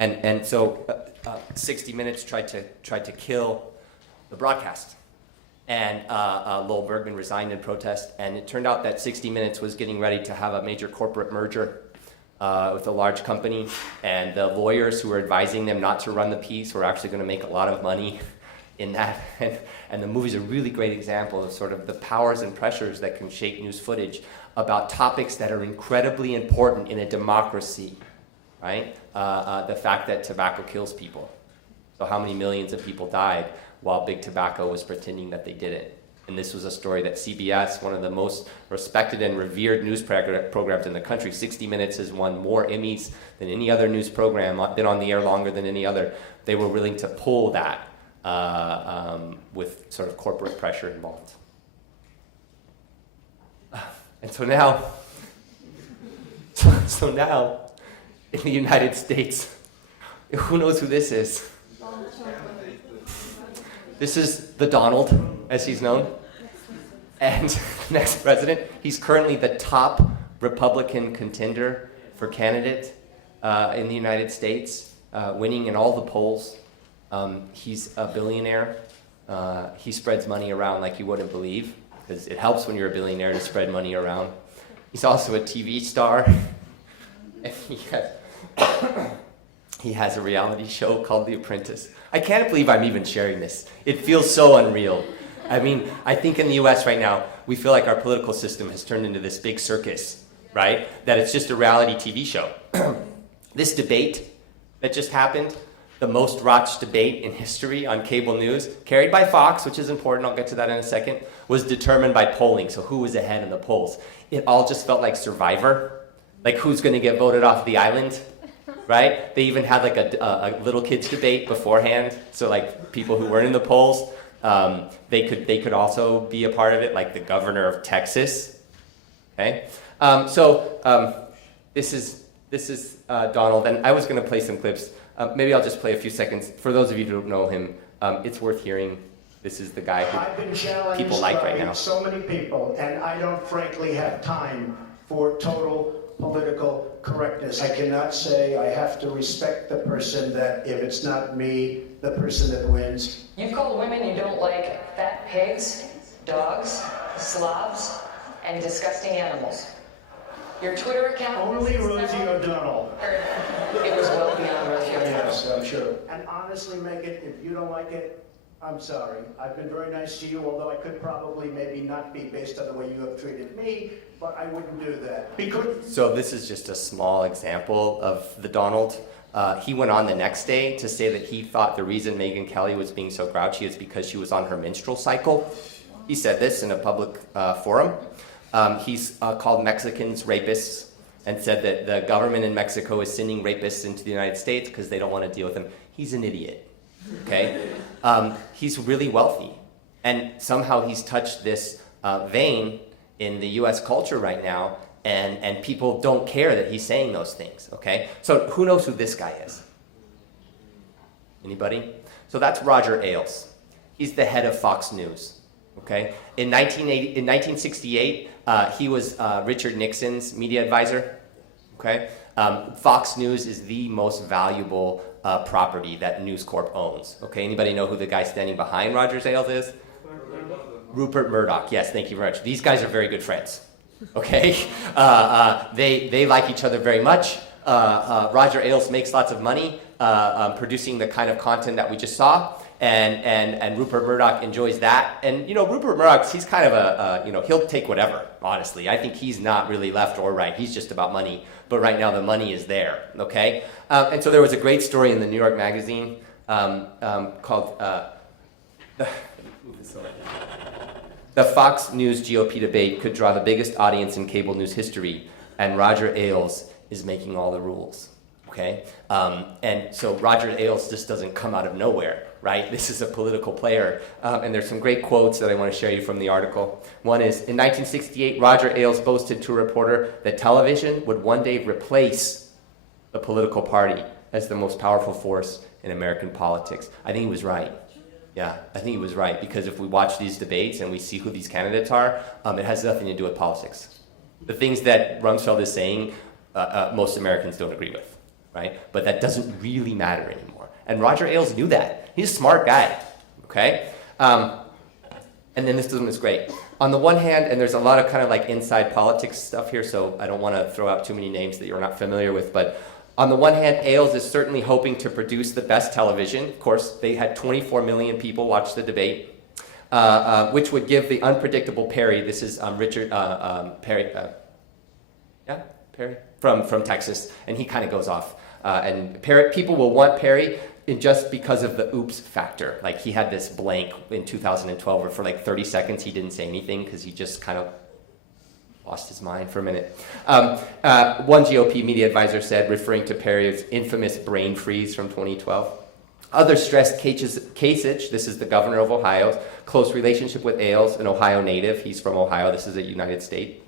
And so 60 Minutes tried to kill the broadcast. And Lowell Bergman resigned in protest, and it turned out that 60 Minutes was getting ready to have a major corporate merger with a large company, and the lawyers who were advising them not to run the piece were actually going to make a lot of money in that. And the movie's a really great example of sort of the powers and pressures that can shape news footage about topics that are incredibly important in a democracy, right? The fact that tobacco kills people. So how many millions of people died while Big Tobacco was pretending that they didn't? And this was a story that CBS, one of the most respected and revered news programs in the country, 60 Minutes has won more Emmys than any other news program, been on the air longer than any other. They were willing to pull that with sort of corporate pressure involved. And so now, in the United States, who knows who this is? This is the Donald, as he's known. And the next president, he's currently the top Republican contender for candidate in the United States, winning in all the polls. He's a billionaire. He spreads money around like you wouldn't believe, because it helps when you're a billionaire to spread money around. He's also a TV star. And he has a reality show called The Apprentice. I can't believe I'm even sharing this. It feels so unreal. I mean, I think in the US right now, we feel like our political system has turned into this big circus, right? That it's just a reality TV show. This debate that just happened, the most watched debate in history on cable news, carried by Fox, which is important, I'll get to that in a second, was determined by polling, so who was ahead in the polls. It all just felt like Survivor, like who's gonna get voted off the island, right? They even had like a little kids debate beforehand, so like people who weren't in the polls, they could also be a part of it, like the governor of Texas, okay? This is Donald, and I was gonna play some clips. Maybe I'll just play a few seconds. For those of you who don't know him, it's worth hearing. This is the guy who people like right now. So many people, and I don't frankly have time for total political correctness. I cannot say I have to respect the person that if it's not me, the person that wins. You've called women you don't like fat pigs, dogs, slobs, and disgusting animals. Your Twitter account... Only Rosie O'Donnell. It was well beyond Rosie O'Donnell. Yes, I'm sure. And honestly, Megan, if you don't like it, I'm sorry. I've been very nice to you, although I could probably maybe not be based on the way you have treated me, but I wouldn't do that. So this is just a small example of the Donald. He went on the next day to say that he thought the reason Megyn Kelly was being so grouchy is because she was on her menstrual cycle. He said this in a public forum. He's called Mexicans rapists and said that the government in Mexico is sending rapists into the United States because they don't want to deal with them. He's an idiot, okay? He's really wealthy, and somehow he's touched this vein in the US culture right now, and people don't care that he's saying those things, okay? So who knows who this guy is? Anybody? So that's Roger Ailes. He's the head of Fox News. Okay. In 1968, he was Richard Nixon's media advisor. Okay. Fox News is the most valuable property that News Corp owns. Okay. Anybody know who the guy standing behind Roger Ailes is? Rupert Murdoch. Yes. Thank you very much. These guys are very good friends. Okay. They like each other very much. Roger Ailes makes lots of money producing the kind of content that we just saw. And Rupert Murdoch enjoys that. And, you know, Rupert Murdoch, he's kind of he'll take whatever, honestly. I think he's not really left or right. He's just about money. But right now the money is there, okay? And so there was a great story in the New York Magazine called The Fox News GOP debate could draw the biggest audience in cable news history, and Roger Ailes is making all the rules, okay? And so Roger Ailes just doesn't come out of nowhere. Right? This is a political player. And there's some great quotes that I want to share you from the article. One is, in 1968, Roger Ailes boasted to a reporter that television would one day replace the political party as the most powerful force in American politics. I think he was right. Yeah, I think he was right, because if we watch these debates and we see who these candidates are, it has nothing to do with politics. The things that Rumsfeld is saying, most Americans don't agree with, right? But that doesn't really matter anymore. And Roger Ailes knew that. He's a smart guy, okay? And then this one is great. On the one hand, and there's a lot of kind of like inside politics stuff here, so I don't want to throw out too many names that you're not familiar with, but on the one hand, Ailes is certainly hoping to produce the best television. Of course, they had 24 million people watch the debate, which would give the unpredictable Perry, this is Richard Perry, Perry from Texas, and he kind of goes off. And people will want Perry just because of the oops factor. Like, he had this blank in 2012 where for like 30 seconds he didn't say anything because he just kind of lost his mind for a minute. One GOP media advisor said, referring to Perry's infamous brain freeze from 2012, others stressed Kasich, this is the governor of Ohio's close relationship with Ailes, an Ohio native. He's from Ohio. This is a United State.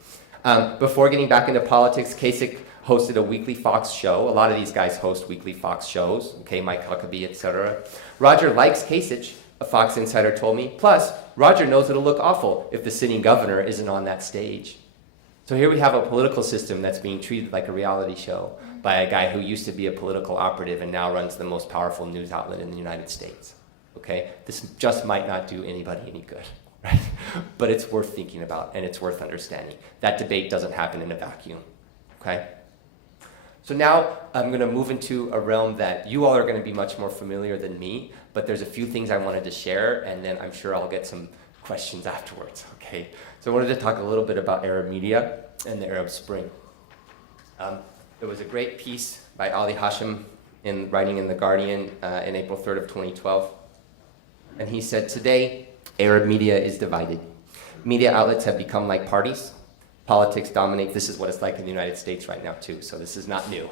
Before getting back into politics, Kasich hosted a weekly Fox show. A lot of these guys host weekly Fox shows, okay, Mike Huckabee, etc. Roger likes Kasich, a Fox insider told me. Plus, Roger knows it'll look awful if the sitting governor isn't on that stage. So here we have a political system that's being treated like a reality show by a guy who used to be a political operative and now runs the most powerful news outlet in the United States. Okay? This just might not do anybody any good, right? But it's worth thinking about and it's worth understanding. That debate doesn't happen in a vacuum. Okay? So now I'm going to move into a realm that you all are going to be much more familiar than me, but there's a few things I wanted to share, and then I'm sure I'll get some questions afterwards, okay? So I wanted to talk a little bit about Arab media and the Arab Spring. There was a great piece by Ali Hashim writing in The Guardian in April 3rd of 2012, and he said, today, Arab media is divided. Media outlets have become like parties. Politics dominates. This is what it's like in the United States right now, too, so this is not new.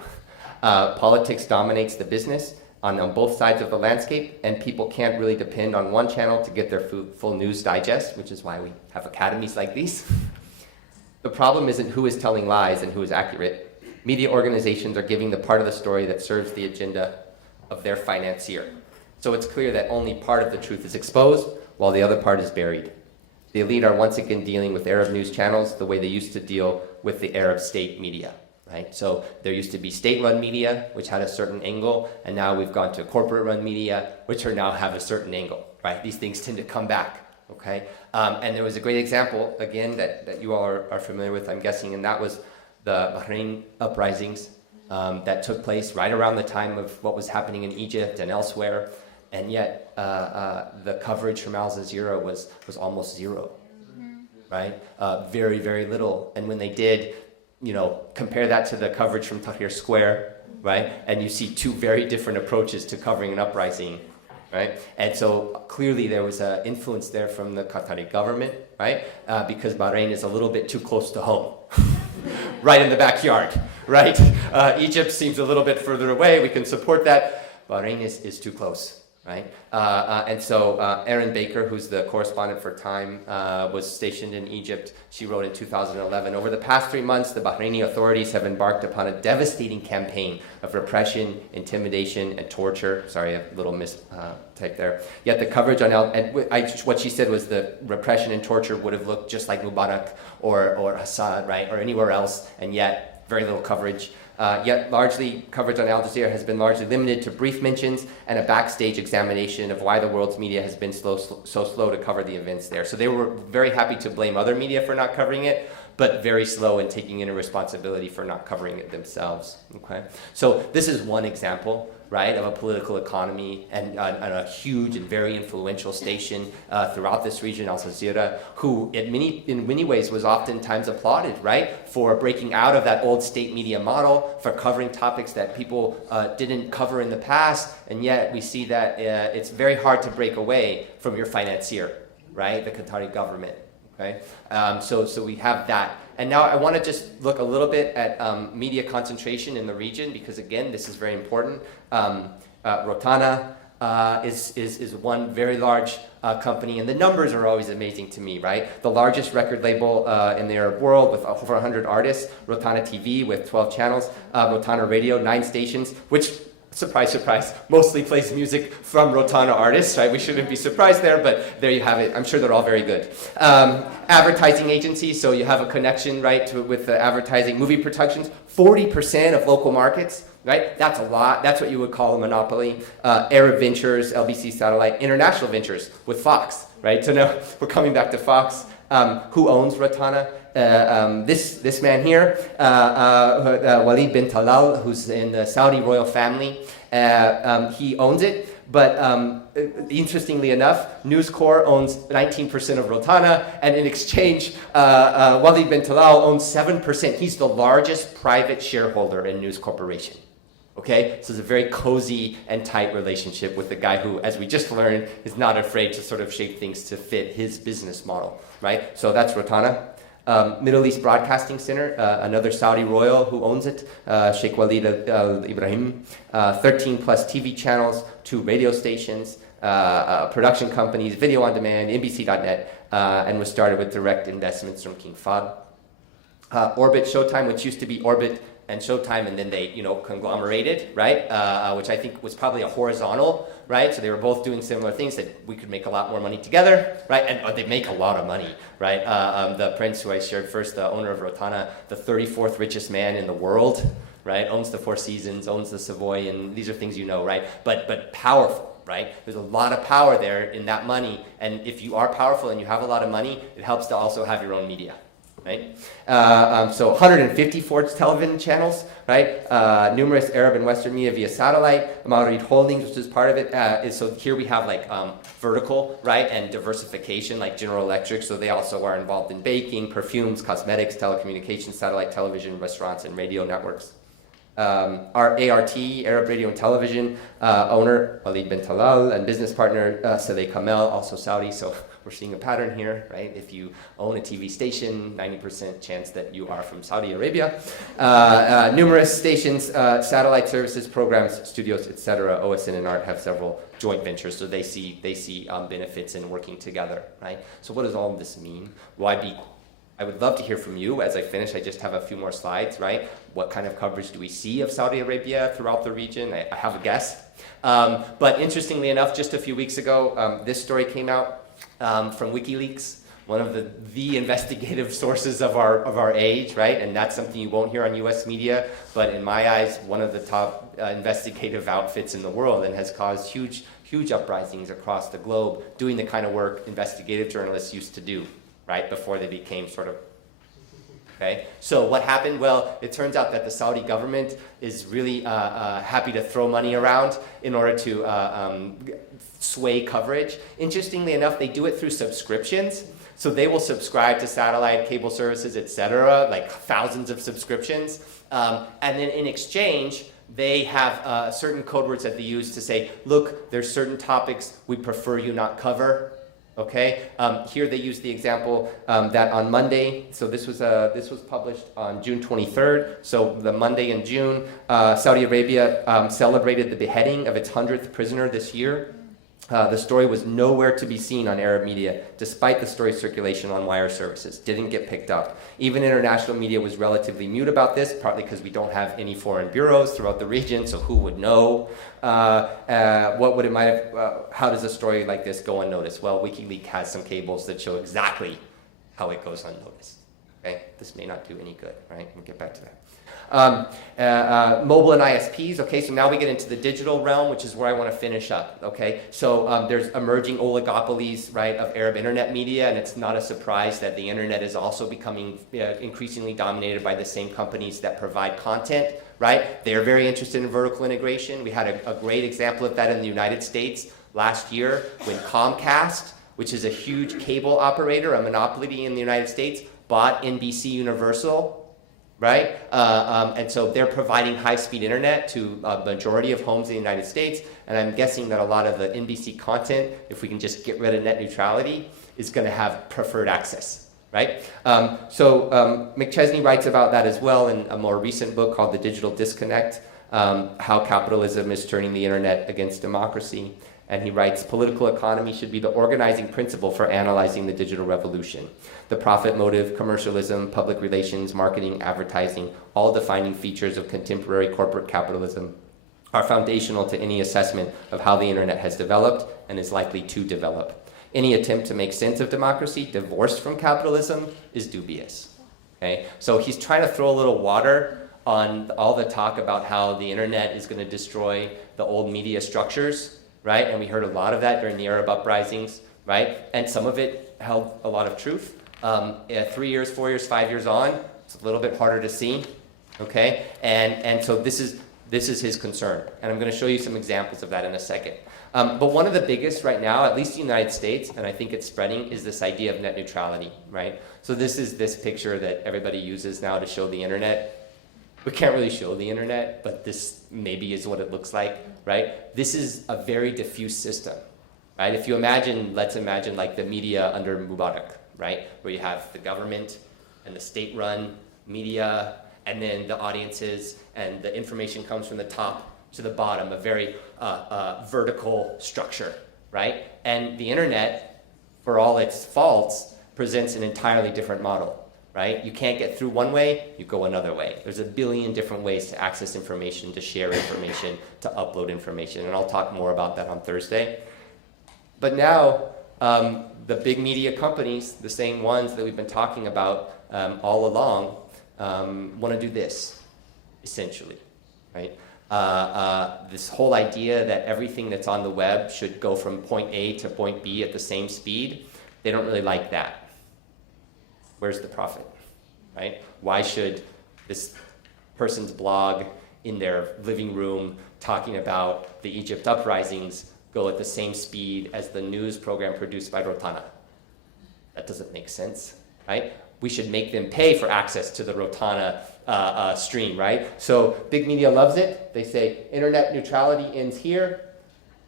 Politics dominates the business on both sides of the landscape, and people can't really depend on one channel to get their full news digest, which is why we have academies like these. The problem isn't who is telling lies and who is accurate. Media organizations are giving the part of the story that serves the agenda of their financier. So it's clear that only part of the truth is exposed, while the other part is buried. The elite are once again dealing with Arab news channels the way they used to deal with the Arab state media, right? So there used to be state-run media, which had a certain angle, and now we've gone to corporate-run media, which are now have a certain angle, right? These things tend to come back, okay? And there was a great example, again, that you all are familiar with, I'm guessing, and that was the Bahrain uprisings that took place right around the time of what was happening in Egypt and elsewhere. And yet, the coverage from Al Jazeera was almost zero, right? Very, very little. And when they did, compare that to the coverage from Tahrir Square, right? And you see two very different approaches to covering an uprising, right? And so clearly there was an influence there from the Qatari government, right? Because Bahrain is a little bit too close to home, right in the backyard, right? Egypt seems a little bit further away. We can support that. Bahrain is too close. Right? And so Erin Baker, who's the correspondent for Time, was stationed in Egypt. She wrote in 2011, over the past 3 months, the Bahraini authorities have embarked upon a devastating campaign of repression, intimidation, and torture. Sorry, a little mistype there. Yet the coverage on what she said was the repression and torture would have looked just like Mubarak or Assad, right, or anywhere else, and yet very little coverage. Yet largely coverage on Al Jazeera has been largely limited to brief mentions and a backstage examination of why the world's media has been so slow to cover the events there. So they were very happy to blame other media for not covering it, but very slow in taking in a responsibility for not covering it themselves. Okay, so this is one example, right, of a political economy and a huge and very influential station throughout this region, Al Jazeera, who in many ways was oftentimes applauded, right, for breaking out of that old state media model, for covering topics that people didn't cover in the past, and yet we see that it's very hard to break away from your financier, right, the Qatari government. Okay, so we have that. And now I want to just look a little bit at media concentration in the region, because again, this is very important. Rotana is one very large company, and the numbers are always amazing to me, right? The largest record label in the Arab world with over 100 artists, Rotana TV with 12 channels, Rotana Radio, 9 stations, which, surprise, surprise, mostly plays music from Rotana artists, right? We shouldn't be surprised there, but there you have it. I'm sure they're all very good. Advertising agencies, so you have a connection, right, with the advertising. Movie productions, 40% of local markets, right? That's a lot. That's what you would call a monopoly. Arab Ventures, LBC Satellite, international ventures with Fox, right? So now we're coming back to Fox. Who owns Rotana? This man here, Walid bin Talal, who's in the Saudi royal family, he owns it. But interestingly enough, News Corp owns 19% of Rotana, and in exchange, Walid bin Talal owns 7%. He's the largest private shareholder in News Corporation. Okay, so it's a very cozy and tight relationship with the guy who, as we just learned, is not afraid to sort of shape things to fit his business model, right? So that's Rotana. Middle East Broadcasting Center, another Saudi royal who owns it, Sheikh Walid Al Ibrahim, 13 plus TV channels, 2 radio stations, production companies, video on demand, NBC.net, and was started with direct investments from King Fahd. Orbit Showtime, which used to be Orbit and Showtime, and then they, conglomerated, right? Which I think was probably a horizontal, right? So they were both doing similar things that we could make a lot more money together, right? And they make a lot of money, right? The prince who I shared first, the owner of Rotana, the 34th richest man in the world, right? Owns the Four Seasons, owns the Savoy, and these are things you know, right? But powerful. Right? There's a lot of power there in that money, and if you are powerful and you have a lot of money, it helps to also have your own media, right? So 154 television channels, right? Numerous Arab and Western media via satellite. Maurid Holdings, which is part of it, so here we have like vertical, right, and diversification, like General Electric. So they also are involved in baking, perfumes, cosmetics, telecommunications, satellite television, restaurants, and radio networks. Our ART, Arab Radio and Television, owner Walid bin Talal, and business partner Saleh Kamel, also Saudi. So we're seeing a pattern here, right? If you own a TV station, 90% chance that you are from Saudi Arabia. Numerous stations, satellite services, programs, studios, etc. OSN and ART have several joint ventures, so they see benefits in working together, right? So what does all of this mean? I would love to hear from you. As I finish, I just have a few more slides, right? What kind of coverage do we see of Saudi Arabia throughout the region? I have a guess. But interestingly enough, just a few weeks ago, this story came out from WikiLeaks, one of the investigative sources of our age, right? And that's something you won't hear on US media, but in my eyes, one of the top investigative outfits in the world, and has caused huge uprisings across the globe, doing the kind of work investigative journalists used to do, right, before they became sort of, okay? So what happened? Well, it turns out that the Saudi government is really happy to throw money around in order to sway coverage. Interestingly enough, they do it through subscriptions. So they will subscribe to satellite, cable services, etc., like thousands of subscriptions. And then in exchange, they have certain code words that they use to say, look, there's certain topics we prefer you not cover. Okay, here they use the example that on Monday, so this was published on June 23rd, so the Monday in June, Saudi Arabia celebrated the beheading of its 100th prisoner this year. The story was nowhere to be seen on Arab media, despite the story's circulation on wire services. Didn't get picked up. Even international media was relatively mute about this, partly because we don't have any foreign bureaus throughout the region, so who would know? How does a story like this go unnoticed? Well, WikiLeaks has some cables that show exactly how it goes unnoticed. Okay, this may not do any good, right? We'll get back to that. Mobile and ISPs, okay, so now we get into the digital realm, which is where I want to finish up, okay? So there's emerging oligopolies, right, of Arab internet media, and it's not a surprise that the internet is also becoming increasingly dominated by the same companies that provide content, right? They're very interested in vertical integration. We had a great example of that in the United States last year when Comcast, which is a huge cable operator, a monopoly in the United States, bought NBC Universal, right? And so they're providing high-speed internet to a majority of homes in the United States, and I'm guessing that a lot of the NBC content, if we can just get rid of net neutrality, is going to have preferred access, right? McChesney writes about that as well in a more recent book called The Digital Disconnect, how capitalism is turning the internet against democracy. And he writes, political economy should be the organizing principle for analyzing the digital revolution. The profit motive, commercialism, public relations, marketing, advertising, all defining features of contemporary corporate capitalism are foundational to any assessment of how the internet has developed and is likely to develop. Any attempt to make sense of democracy divorced from capitalism is dubious. Okay? So he's trying to throw a little water on all the talk about how the internet is going to destroy the old media structures, right? And we heard a lot of that during the Arab uprisings, right? And some of it held a lot of truth. 3 years, 4 years, 5 years on, it's a little bit harder to see, okay? And so this is his concern. And I'm going to show you some examples of that in a second. But one of the biggest right now, at least in the United States, and I think it's spreading, is this idea of net neutrality, right? So this is this picture that everybody uses now to show the internet. We can't really show the internet, but this maybe is what it looks like, right? This is a very diffuse system, right? If you imagine, let's imagine like the media under Mubarak, right? Where you have the government and the state-run media, and then the audiences, and the information comes from the top to the bottom, a very vertical structure, right? And the internet, for all its faults, presents an entirely different model. right? You can't get through one way, you go another way. There's a billion different ways to access information, to share information, to upload information, and I'll talk more about that on Thursday. But now, the big media companies, the same ones that we've been talking about all along, want to do this, essentially, right? This whole idea that everything that's on the web should go from point A to point B at the same speed, they don't really like that. Where's the profit, right? Why should this person's blog in their living room talking about the Egypt uprisings go at the same speed as the news program produced by Rotana? That doesn't make sense, right? We should make them pay for access to the Rotana stream, right? So big media loves it. They say internet neutrality ends here.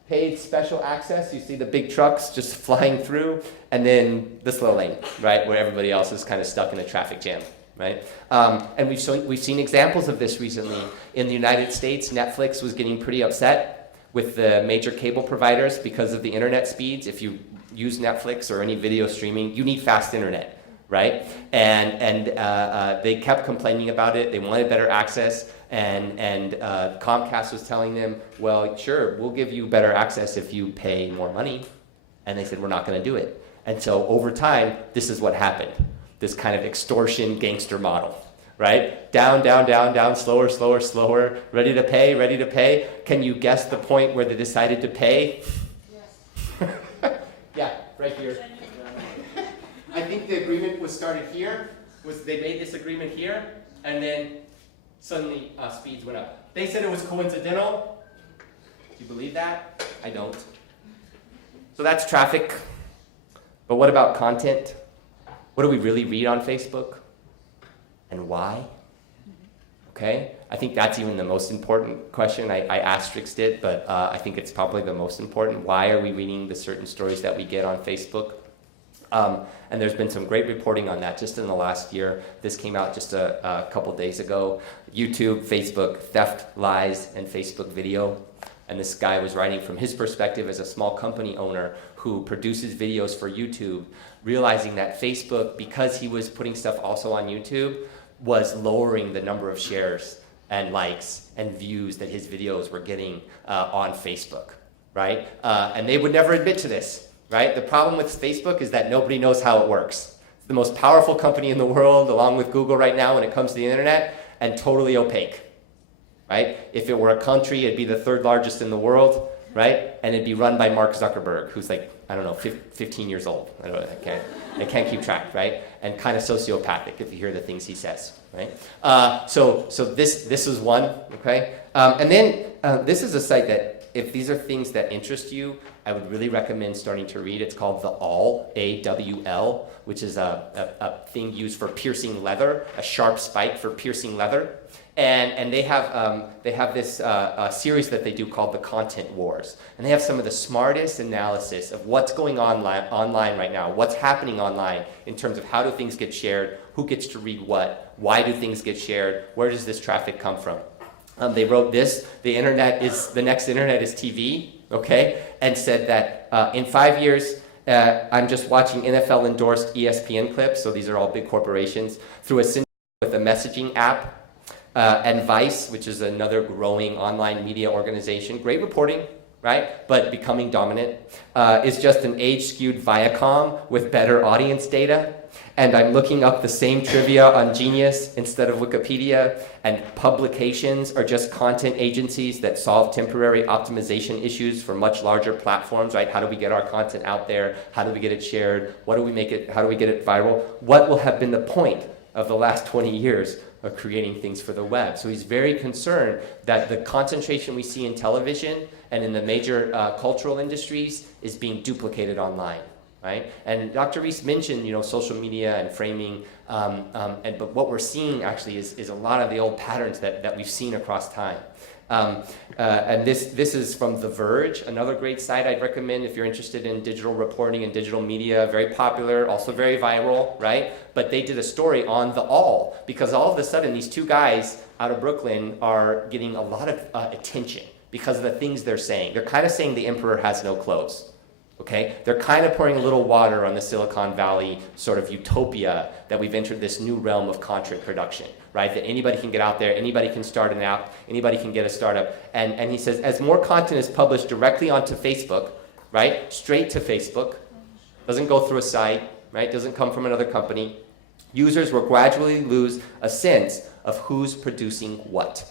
Paid special access, you see the big trucks just flying through, and then the slow lane, right, where everybody else is kind of stuck in a traffic jam, right? And we've seen examples of this recently. In the United States, Netflix was getting pretty upset with the major cable providers because of the internet speeds. If you use Netflix or any video streaming, you need fast internet, right? And they kept complaining about it. They wanted better access. And Comcast was telling them, well, sure, we'll give you better access if you pay more money. And they said, we're not going to do it. And so over time, this is what happened. This kind of extortion gangster model, right? Down, down, down, down, slower, slower, slower, ready to pay, ready to pay. Can you guess the point where they decided to pay? Yes. Yeah, right here. I think the agreement was started here. They made this agreement here, and then suddenly speeds went up. They said it was coincidental. Do you believe that? I don't. So that's traffic. But what about content? What do we really read on Facebook? And why? Okay? I think that's even the most important question. I asterisked it, but I think it's probably the most important. Why are we reading the certain stories that we get on Facebook? And there's been some great reporting on that just in the last year. This came out just a couple days ago. YouTube, Facebook, theft, lies, and Facebook video. And this guy was writing from his perspective as a small company owner who produces videos for YouTube, realizing that Facebook, because he was putting stuff also on YouTube, was lowering the number of shares and likes and views that his videos were getting on Facebook, right? And they would never admit to this. Right? The problem with Facebook is that nobody knows how it works. It's the most powerful company in the world, along with Google right now when it comes to the internet, and totally opaque. Right? If it were a country, it'd be the third largest in the world, right? And it'd be run by Mark Zuckerberg, who's like, I don't know, 15 years old. I can't keep track, right? And kind of sociopathic if you hear the things he says, right? So this is one, okay? And then this is a site that, if these are things that interest you, I would really recommend starting to read. It's called The Awl, A-W-L, which is a thing used for piercing leather, a sharp spike for piercing leather. And they have this series that they do called The Content Wars. And they have some of the smartest analysis of what's going on online right now, what's happening online in terms of how do things get shared, who gets to read what, why do things get shared, where does this traffic come from. They wrote this, the next internet is TV, okay? And said that in 5 years, I'm just watching NFL endorsed ESPN clips, so these are all big corporations, through a syndicate with a messaging app, and Vice, which is another growing online media organization, great reporting, right? But becoming dominant, is just an age-skewed Viacom with better audience data. And I'm looking up the same trivia on Genius instead of Wikipedia, and publications are just content agencies that solve temporary optimization issues for much larger platforms, right? How do we get our content out there? How do we get it shared? How do we get it viral? What will have been the point of the last 20 years of creating things for the web? So he's very concerned that the concentration we see in television and in the major cultural industries is being duplicated online. Right? And Dr. Rees mentioned, social media and framing, but what we're seeing actually is a lot of the old patterns that we've seen across time. And this is from The Verge, another great site I'd recommend if you're interested in digital reporting and digital media, very popular, also very viral, right? But they did a story on The Awl, because all of a sudden these two guys out of Brooklyn are getting a lot of attention because of the things they're saying. They're kind of saying the emperor has no clothes. Okay, they're kind of pouring a little water on the Silicon Valley sort of utopia that we've entered this new realm of content production, right? That anybody can get out there, anybody can start an app, anybody can get a startup. And he says, as more content is published directly onto Facebook, right? Straight to Facebook, doesn't go through a site, right? Doesn't come from another company. Users will gradually lose a sense of who's producing what.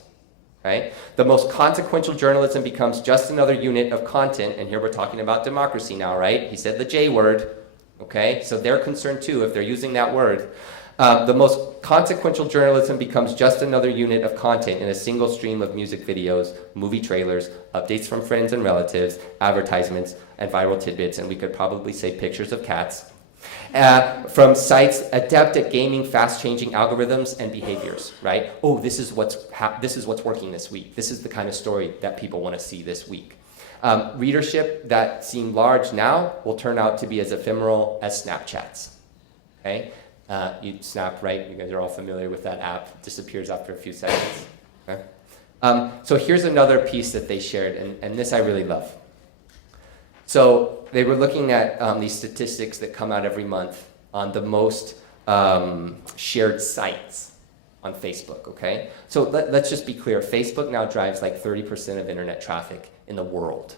Right? The most consequential journalism becomes just another unit of content, and here we're talking about democracy now, right? He said the J word, okay? So they're concerned too if they're using that word. The most consequential journalism becomes just another unit of content in a single stream of music videos, movie trailers, updates from friends and relatives, advertisements, and viral tidbits, and we could probably say pictures of cats. From sites adept at gaming fast-changing algorithms and behaviors, right? Oh, this is what's working this week. This is the kind of story that people want to see this week. Readership that seem large now will turn out to be as ephemeral as Snapchats. Okay, you snap, right? You guys are all familiar with that app. It disappears after a few seconds. Okay? So here's another piece that they shared, and this I really love. So they were looking at these statistics that come out every month on the most shared sites on Facebook, okay? So let's just be clear. Facebook now drives like 30% of internet traffic in the world,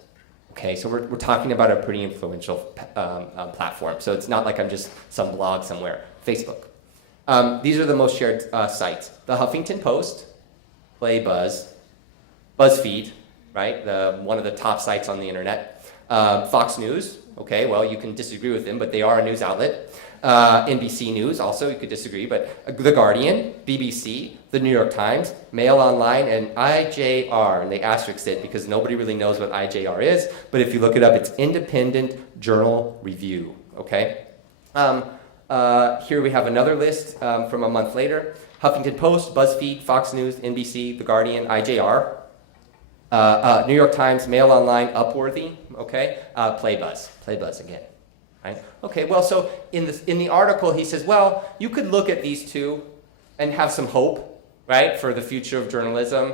okay? So we're talking about a pretty influential platform. So it's not like I'm just some blog somewhere. Facebook. These are the most shared sites. The Huffington Post, Playbuzz, BuzzFeed, right? One of the top sites on the internet. Fox News, okay, well, you can disagree with them, but they are a news outlet. NBC News, also, you could disagree, but The Guardian, BBC, The New York Times, Mail Online, and IJR, and they asterisked it because nobody really knows what IJR is, but if you look it up, it's Independent Journal Review, okay? Here we have another list from a month later. Huffington Post, BuzzFeed, Fox News, NBC, The Guardian, IJR. New York Times, Mail Online, Upworthy, okay? Playbuzz again, right? Okay, well, so in the article he says, well, you could look at these two and have some hope, right, for the future of journalism.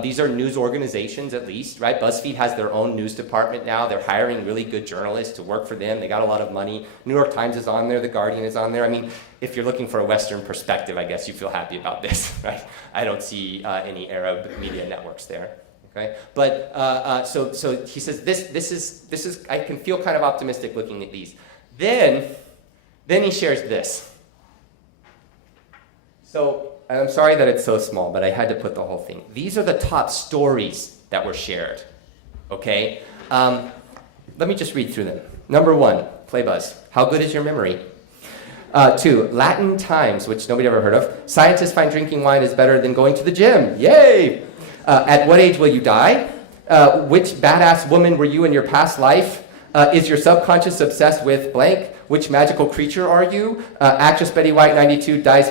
These are news organizations at least, right? BuzzFeed has their own news department now. They're hiring really good journalists to work for them. They got a lot of money. New York Times is on there. The Guardian is on there. I mean, if you're looking for a Western perspective, I guess you feel happy about this, right? I don't see any Arab media networks there. Okay, but so he says this is I can feel kind of optimistic looking at these. Then he shares this. So I'm sorry that it's so small, but I had to put the whole thing. These are the top stories that were shared. Okay, let me just read through them. Number 1, Playbuzz. How good is your memory? 2, Latin Times, which nobody ever heard of. Scientists find drinking wine is better than going to the gym. Yay! At what age will you die? Which badass woman were you in your past life? Is your subconscious obsessed with blank? Which magical creature are you? Actress Betty White, 92, dies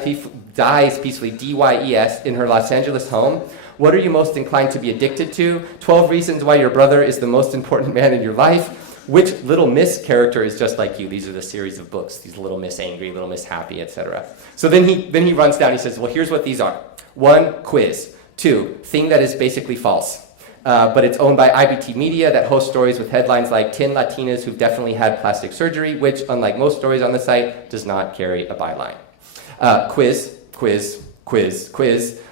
peacefully, DYES, in her Los Angeles home. What are you most inclined to be addicted to? 12 reasons why your brother is the most important man in your life. Which Little Miss character is just like you? These are the series of books. These Little Miss Angry, Little Miss Happy, etc. So then he runs down. He says, well, here's what these are. 1, quiz. 2, thing that is basically false, but it's owned by IBT Media that hosts stories with headlines like 10 Latinas who've definitely had plastic surgery, which, unlike most stories on the site, does not carry a byline. Quiz.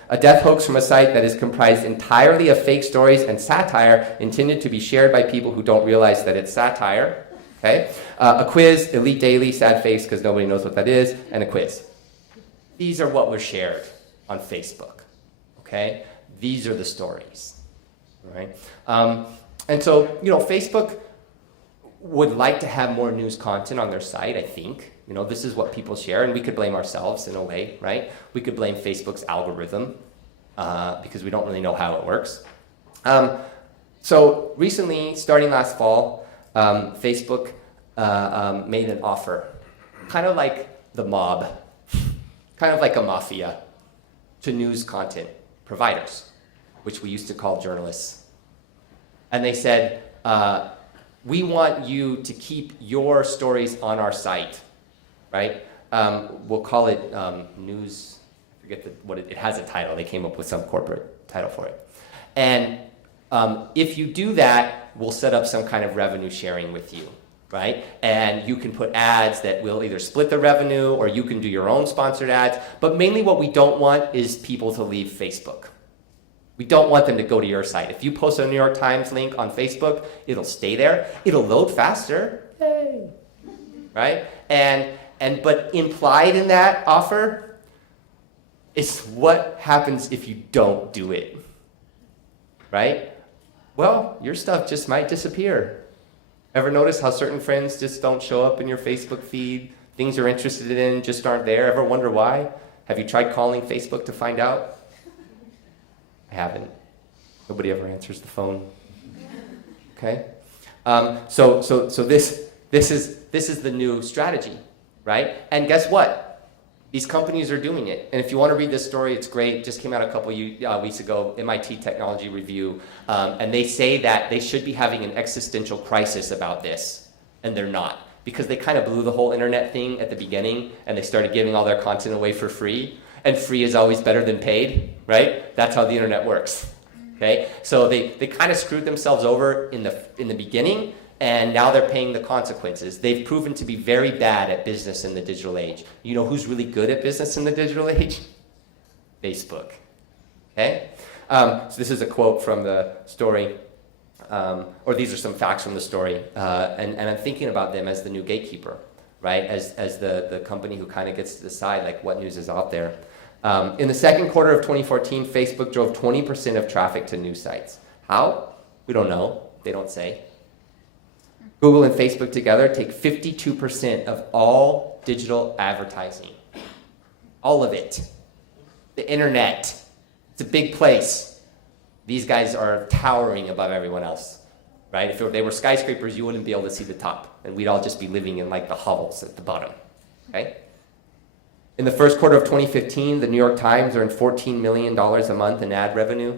A death hoax from a site that is comprised entirely of fake stories and satire intended to be shared by people who don't realize that it's satire. Okay? A quiz, Elite Daily, sad face because nobody knows what that is, and a quiz. These are what was shared on Facebook. Okay, these are the stories, right? And so, Facebook would like to have more news content on their site, I think. This is what people share, and we could blame ourselves in a way, right? We could blame Facebook's algorithm because we don't really know how it works. So recently, starting last fall, Facebook made an offer, kind of like the mob, kind of like a mafia, to news content providers, which we used to call journalists. And they said, we want you to keep your stories on our site, right? We'll call it news, I forget it has a title. They came up with some corporate title for it. And if you do that, we'll set up some kind of revenue sharing with you. right? And you can put ads that will either split the revenue or you can do your own sponsored ads. But mainly what we don't want is people to leave Facebook. We don't want them to go to your site. If you post a New York Times link on Facebook, it'll stay there. It'll load faster, yay, right? But implied in that offer is what happens if you don't do it, right? Well, your stuff just might disappear. Ever notice how certain friends just don't show up in your Facebook feed? Things you're interested in just aren't there. Ever wonder why? Have you tried calling Facebook to find out? I haven't. Nobody ever answers the phone. Okay? So this is the new strategy, right? And guess what? These companies are doing it. And if you want to read this story, it's great. It just came out a couple weeks ago, MIT Technology Review. And they say that they should be having an existential crisis about this. And they're not. Because they kind of blew the whole internet thing at the beginning, and they started giving all their content away for free. And free is always better than paid, right? That's how the internet works, okay? So they kind of screwed themselves over in the beginning, and now they're paying the consequences. They've proven to be very bad at business in the digital age. You know who's really good at business in the digital age? Facebook, okay? So this is a quote from the story, or these are some facts from the story, and I'm thinking about them as the new gatekeeper, right? As the company who kind of gets to decide like what news is out there. In the second quarter of 2014, Facebook drove 20% of traffic to news sites. How? We don't know. They don't say. Google and Facebook together take 52% of all digital advertising. All of it. The internet. It's a big place. These guys are towering above everyone else, right? If they were skyscrapers, you wouldn't be able to see the top, and we'd all just be living in like the hovels at the bottom, okay? In the first quarter of 2015, the New York Times earned $14 million a month in ad revenue.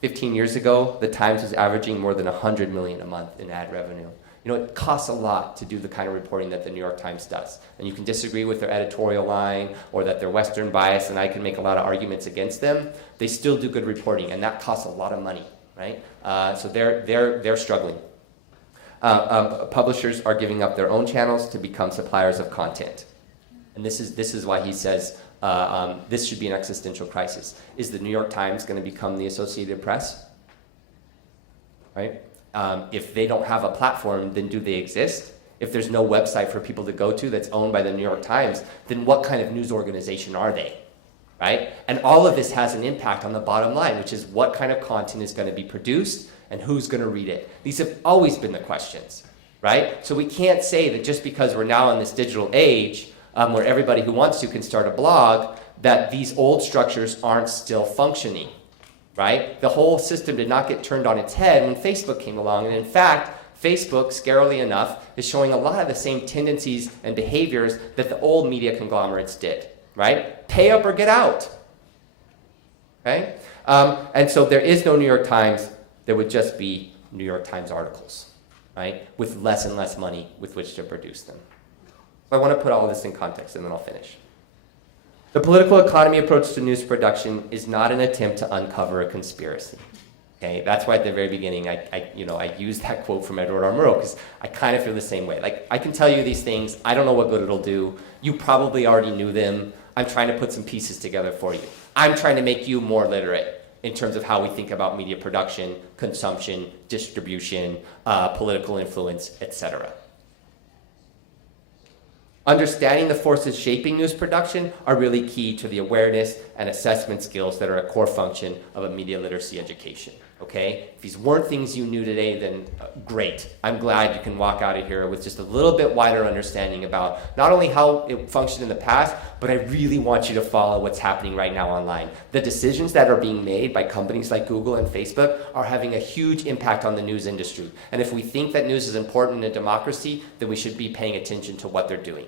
15 years ago, the Times was averaging more than $100 million a month in ad revenue. You know, it costs a lot to do the kind of reporting that the New York Times does. And you can disagree with their editorial line or that they're Western biased, and I can make a lot of arguments against them. They still do good reporting, and that costs a lot of money, right? So they're struggling. Publishers are giving up their own channels to become suppliers of content. And this is why he says this should be an existential crisis. Is the New York Times going to become the Associated Press? Right? If they don't have a platform, then do they exist? If there's no website for people to go to that's owned by the New York Times, then what kind of news organization are they? Right? And all of this has an impact on the bottom line, which is what kind of content is going to be produced and who's going to read it. These have always been the questions, right? So we can't say that just because we're now in this digital age, where everybody who wants to can start a blog, that these old structures aren't still functioning, right? The whole system did not get turned on its head when Facebook came along. And in fact, Facebook, scarily enough, is showing a lot of the same tendencies and behaviors that the old media conglomerates did, right? Pay up or get out, okay? And so there is no New York Times. There would just be New York Times articles, right? With less and less money with which to produce them. So I want to put all this in context, and then I'll finish. The political economy approach to news production is not an attempt to uncover a conspiracy. Okay, that's why at the very beginning I used that quote from Edward R. Murrow, because I kind of feel the same way. Like, I can tell you these things, I don't know what good it'll do. You probably already knew them. I'm trying to put some pieces together for you. I'm trying to make you more literate in terms of how we think about media production, consumption, distribution, political influence, etc. Understanding the forces shaping news production are really key to the awareness and assessment skills that are a core function of a media literacy education, okay? If these weren't things you knew today, then great. I'm glad you can walk out of here with just a little bit wider understanding about not only how it functioned in the past, but I really want you to follow what's happening right now online. The decisions that are being made by companies like Google and Facebook are having a huge impact on the news industry. And if we think that news is important in a democracy, then we should be paying attention to what they're doing.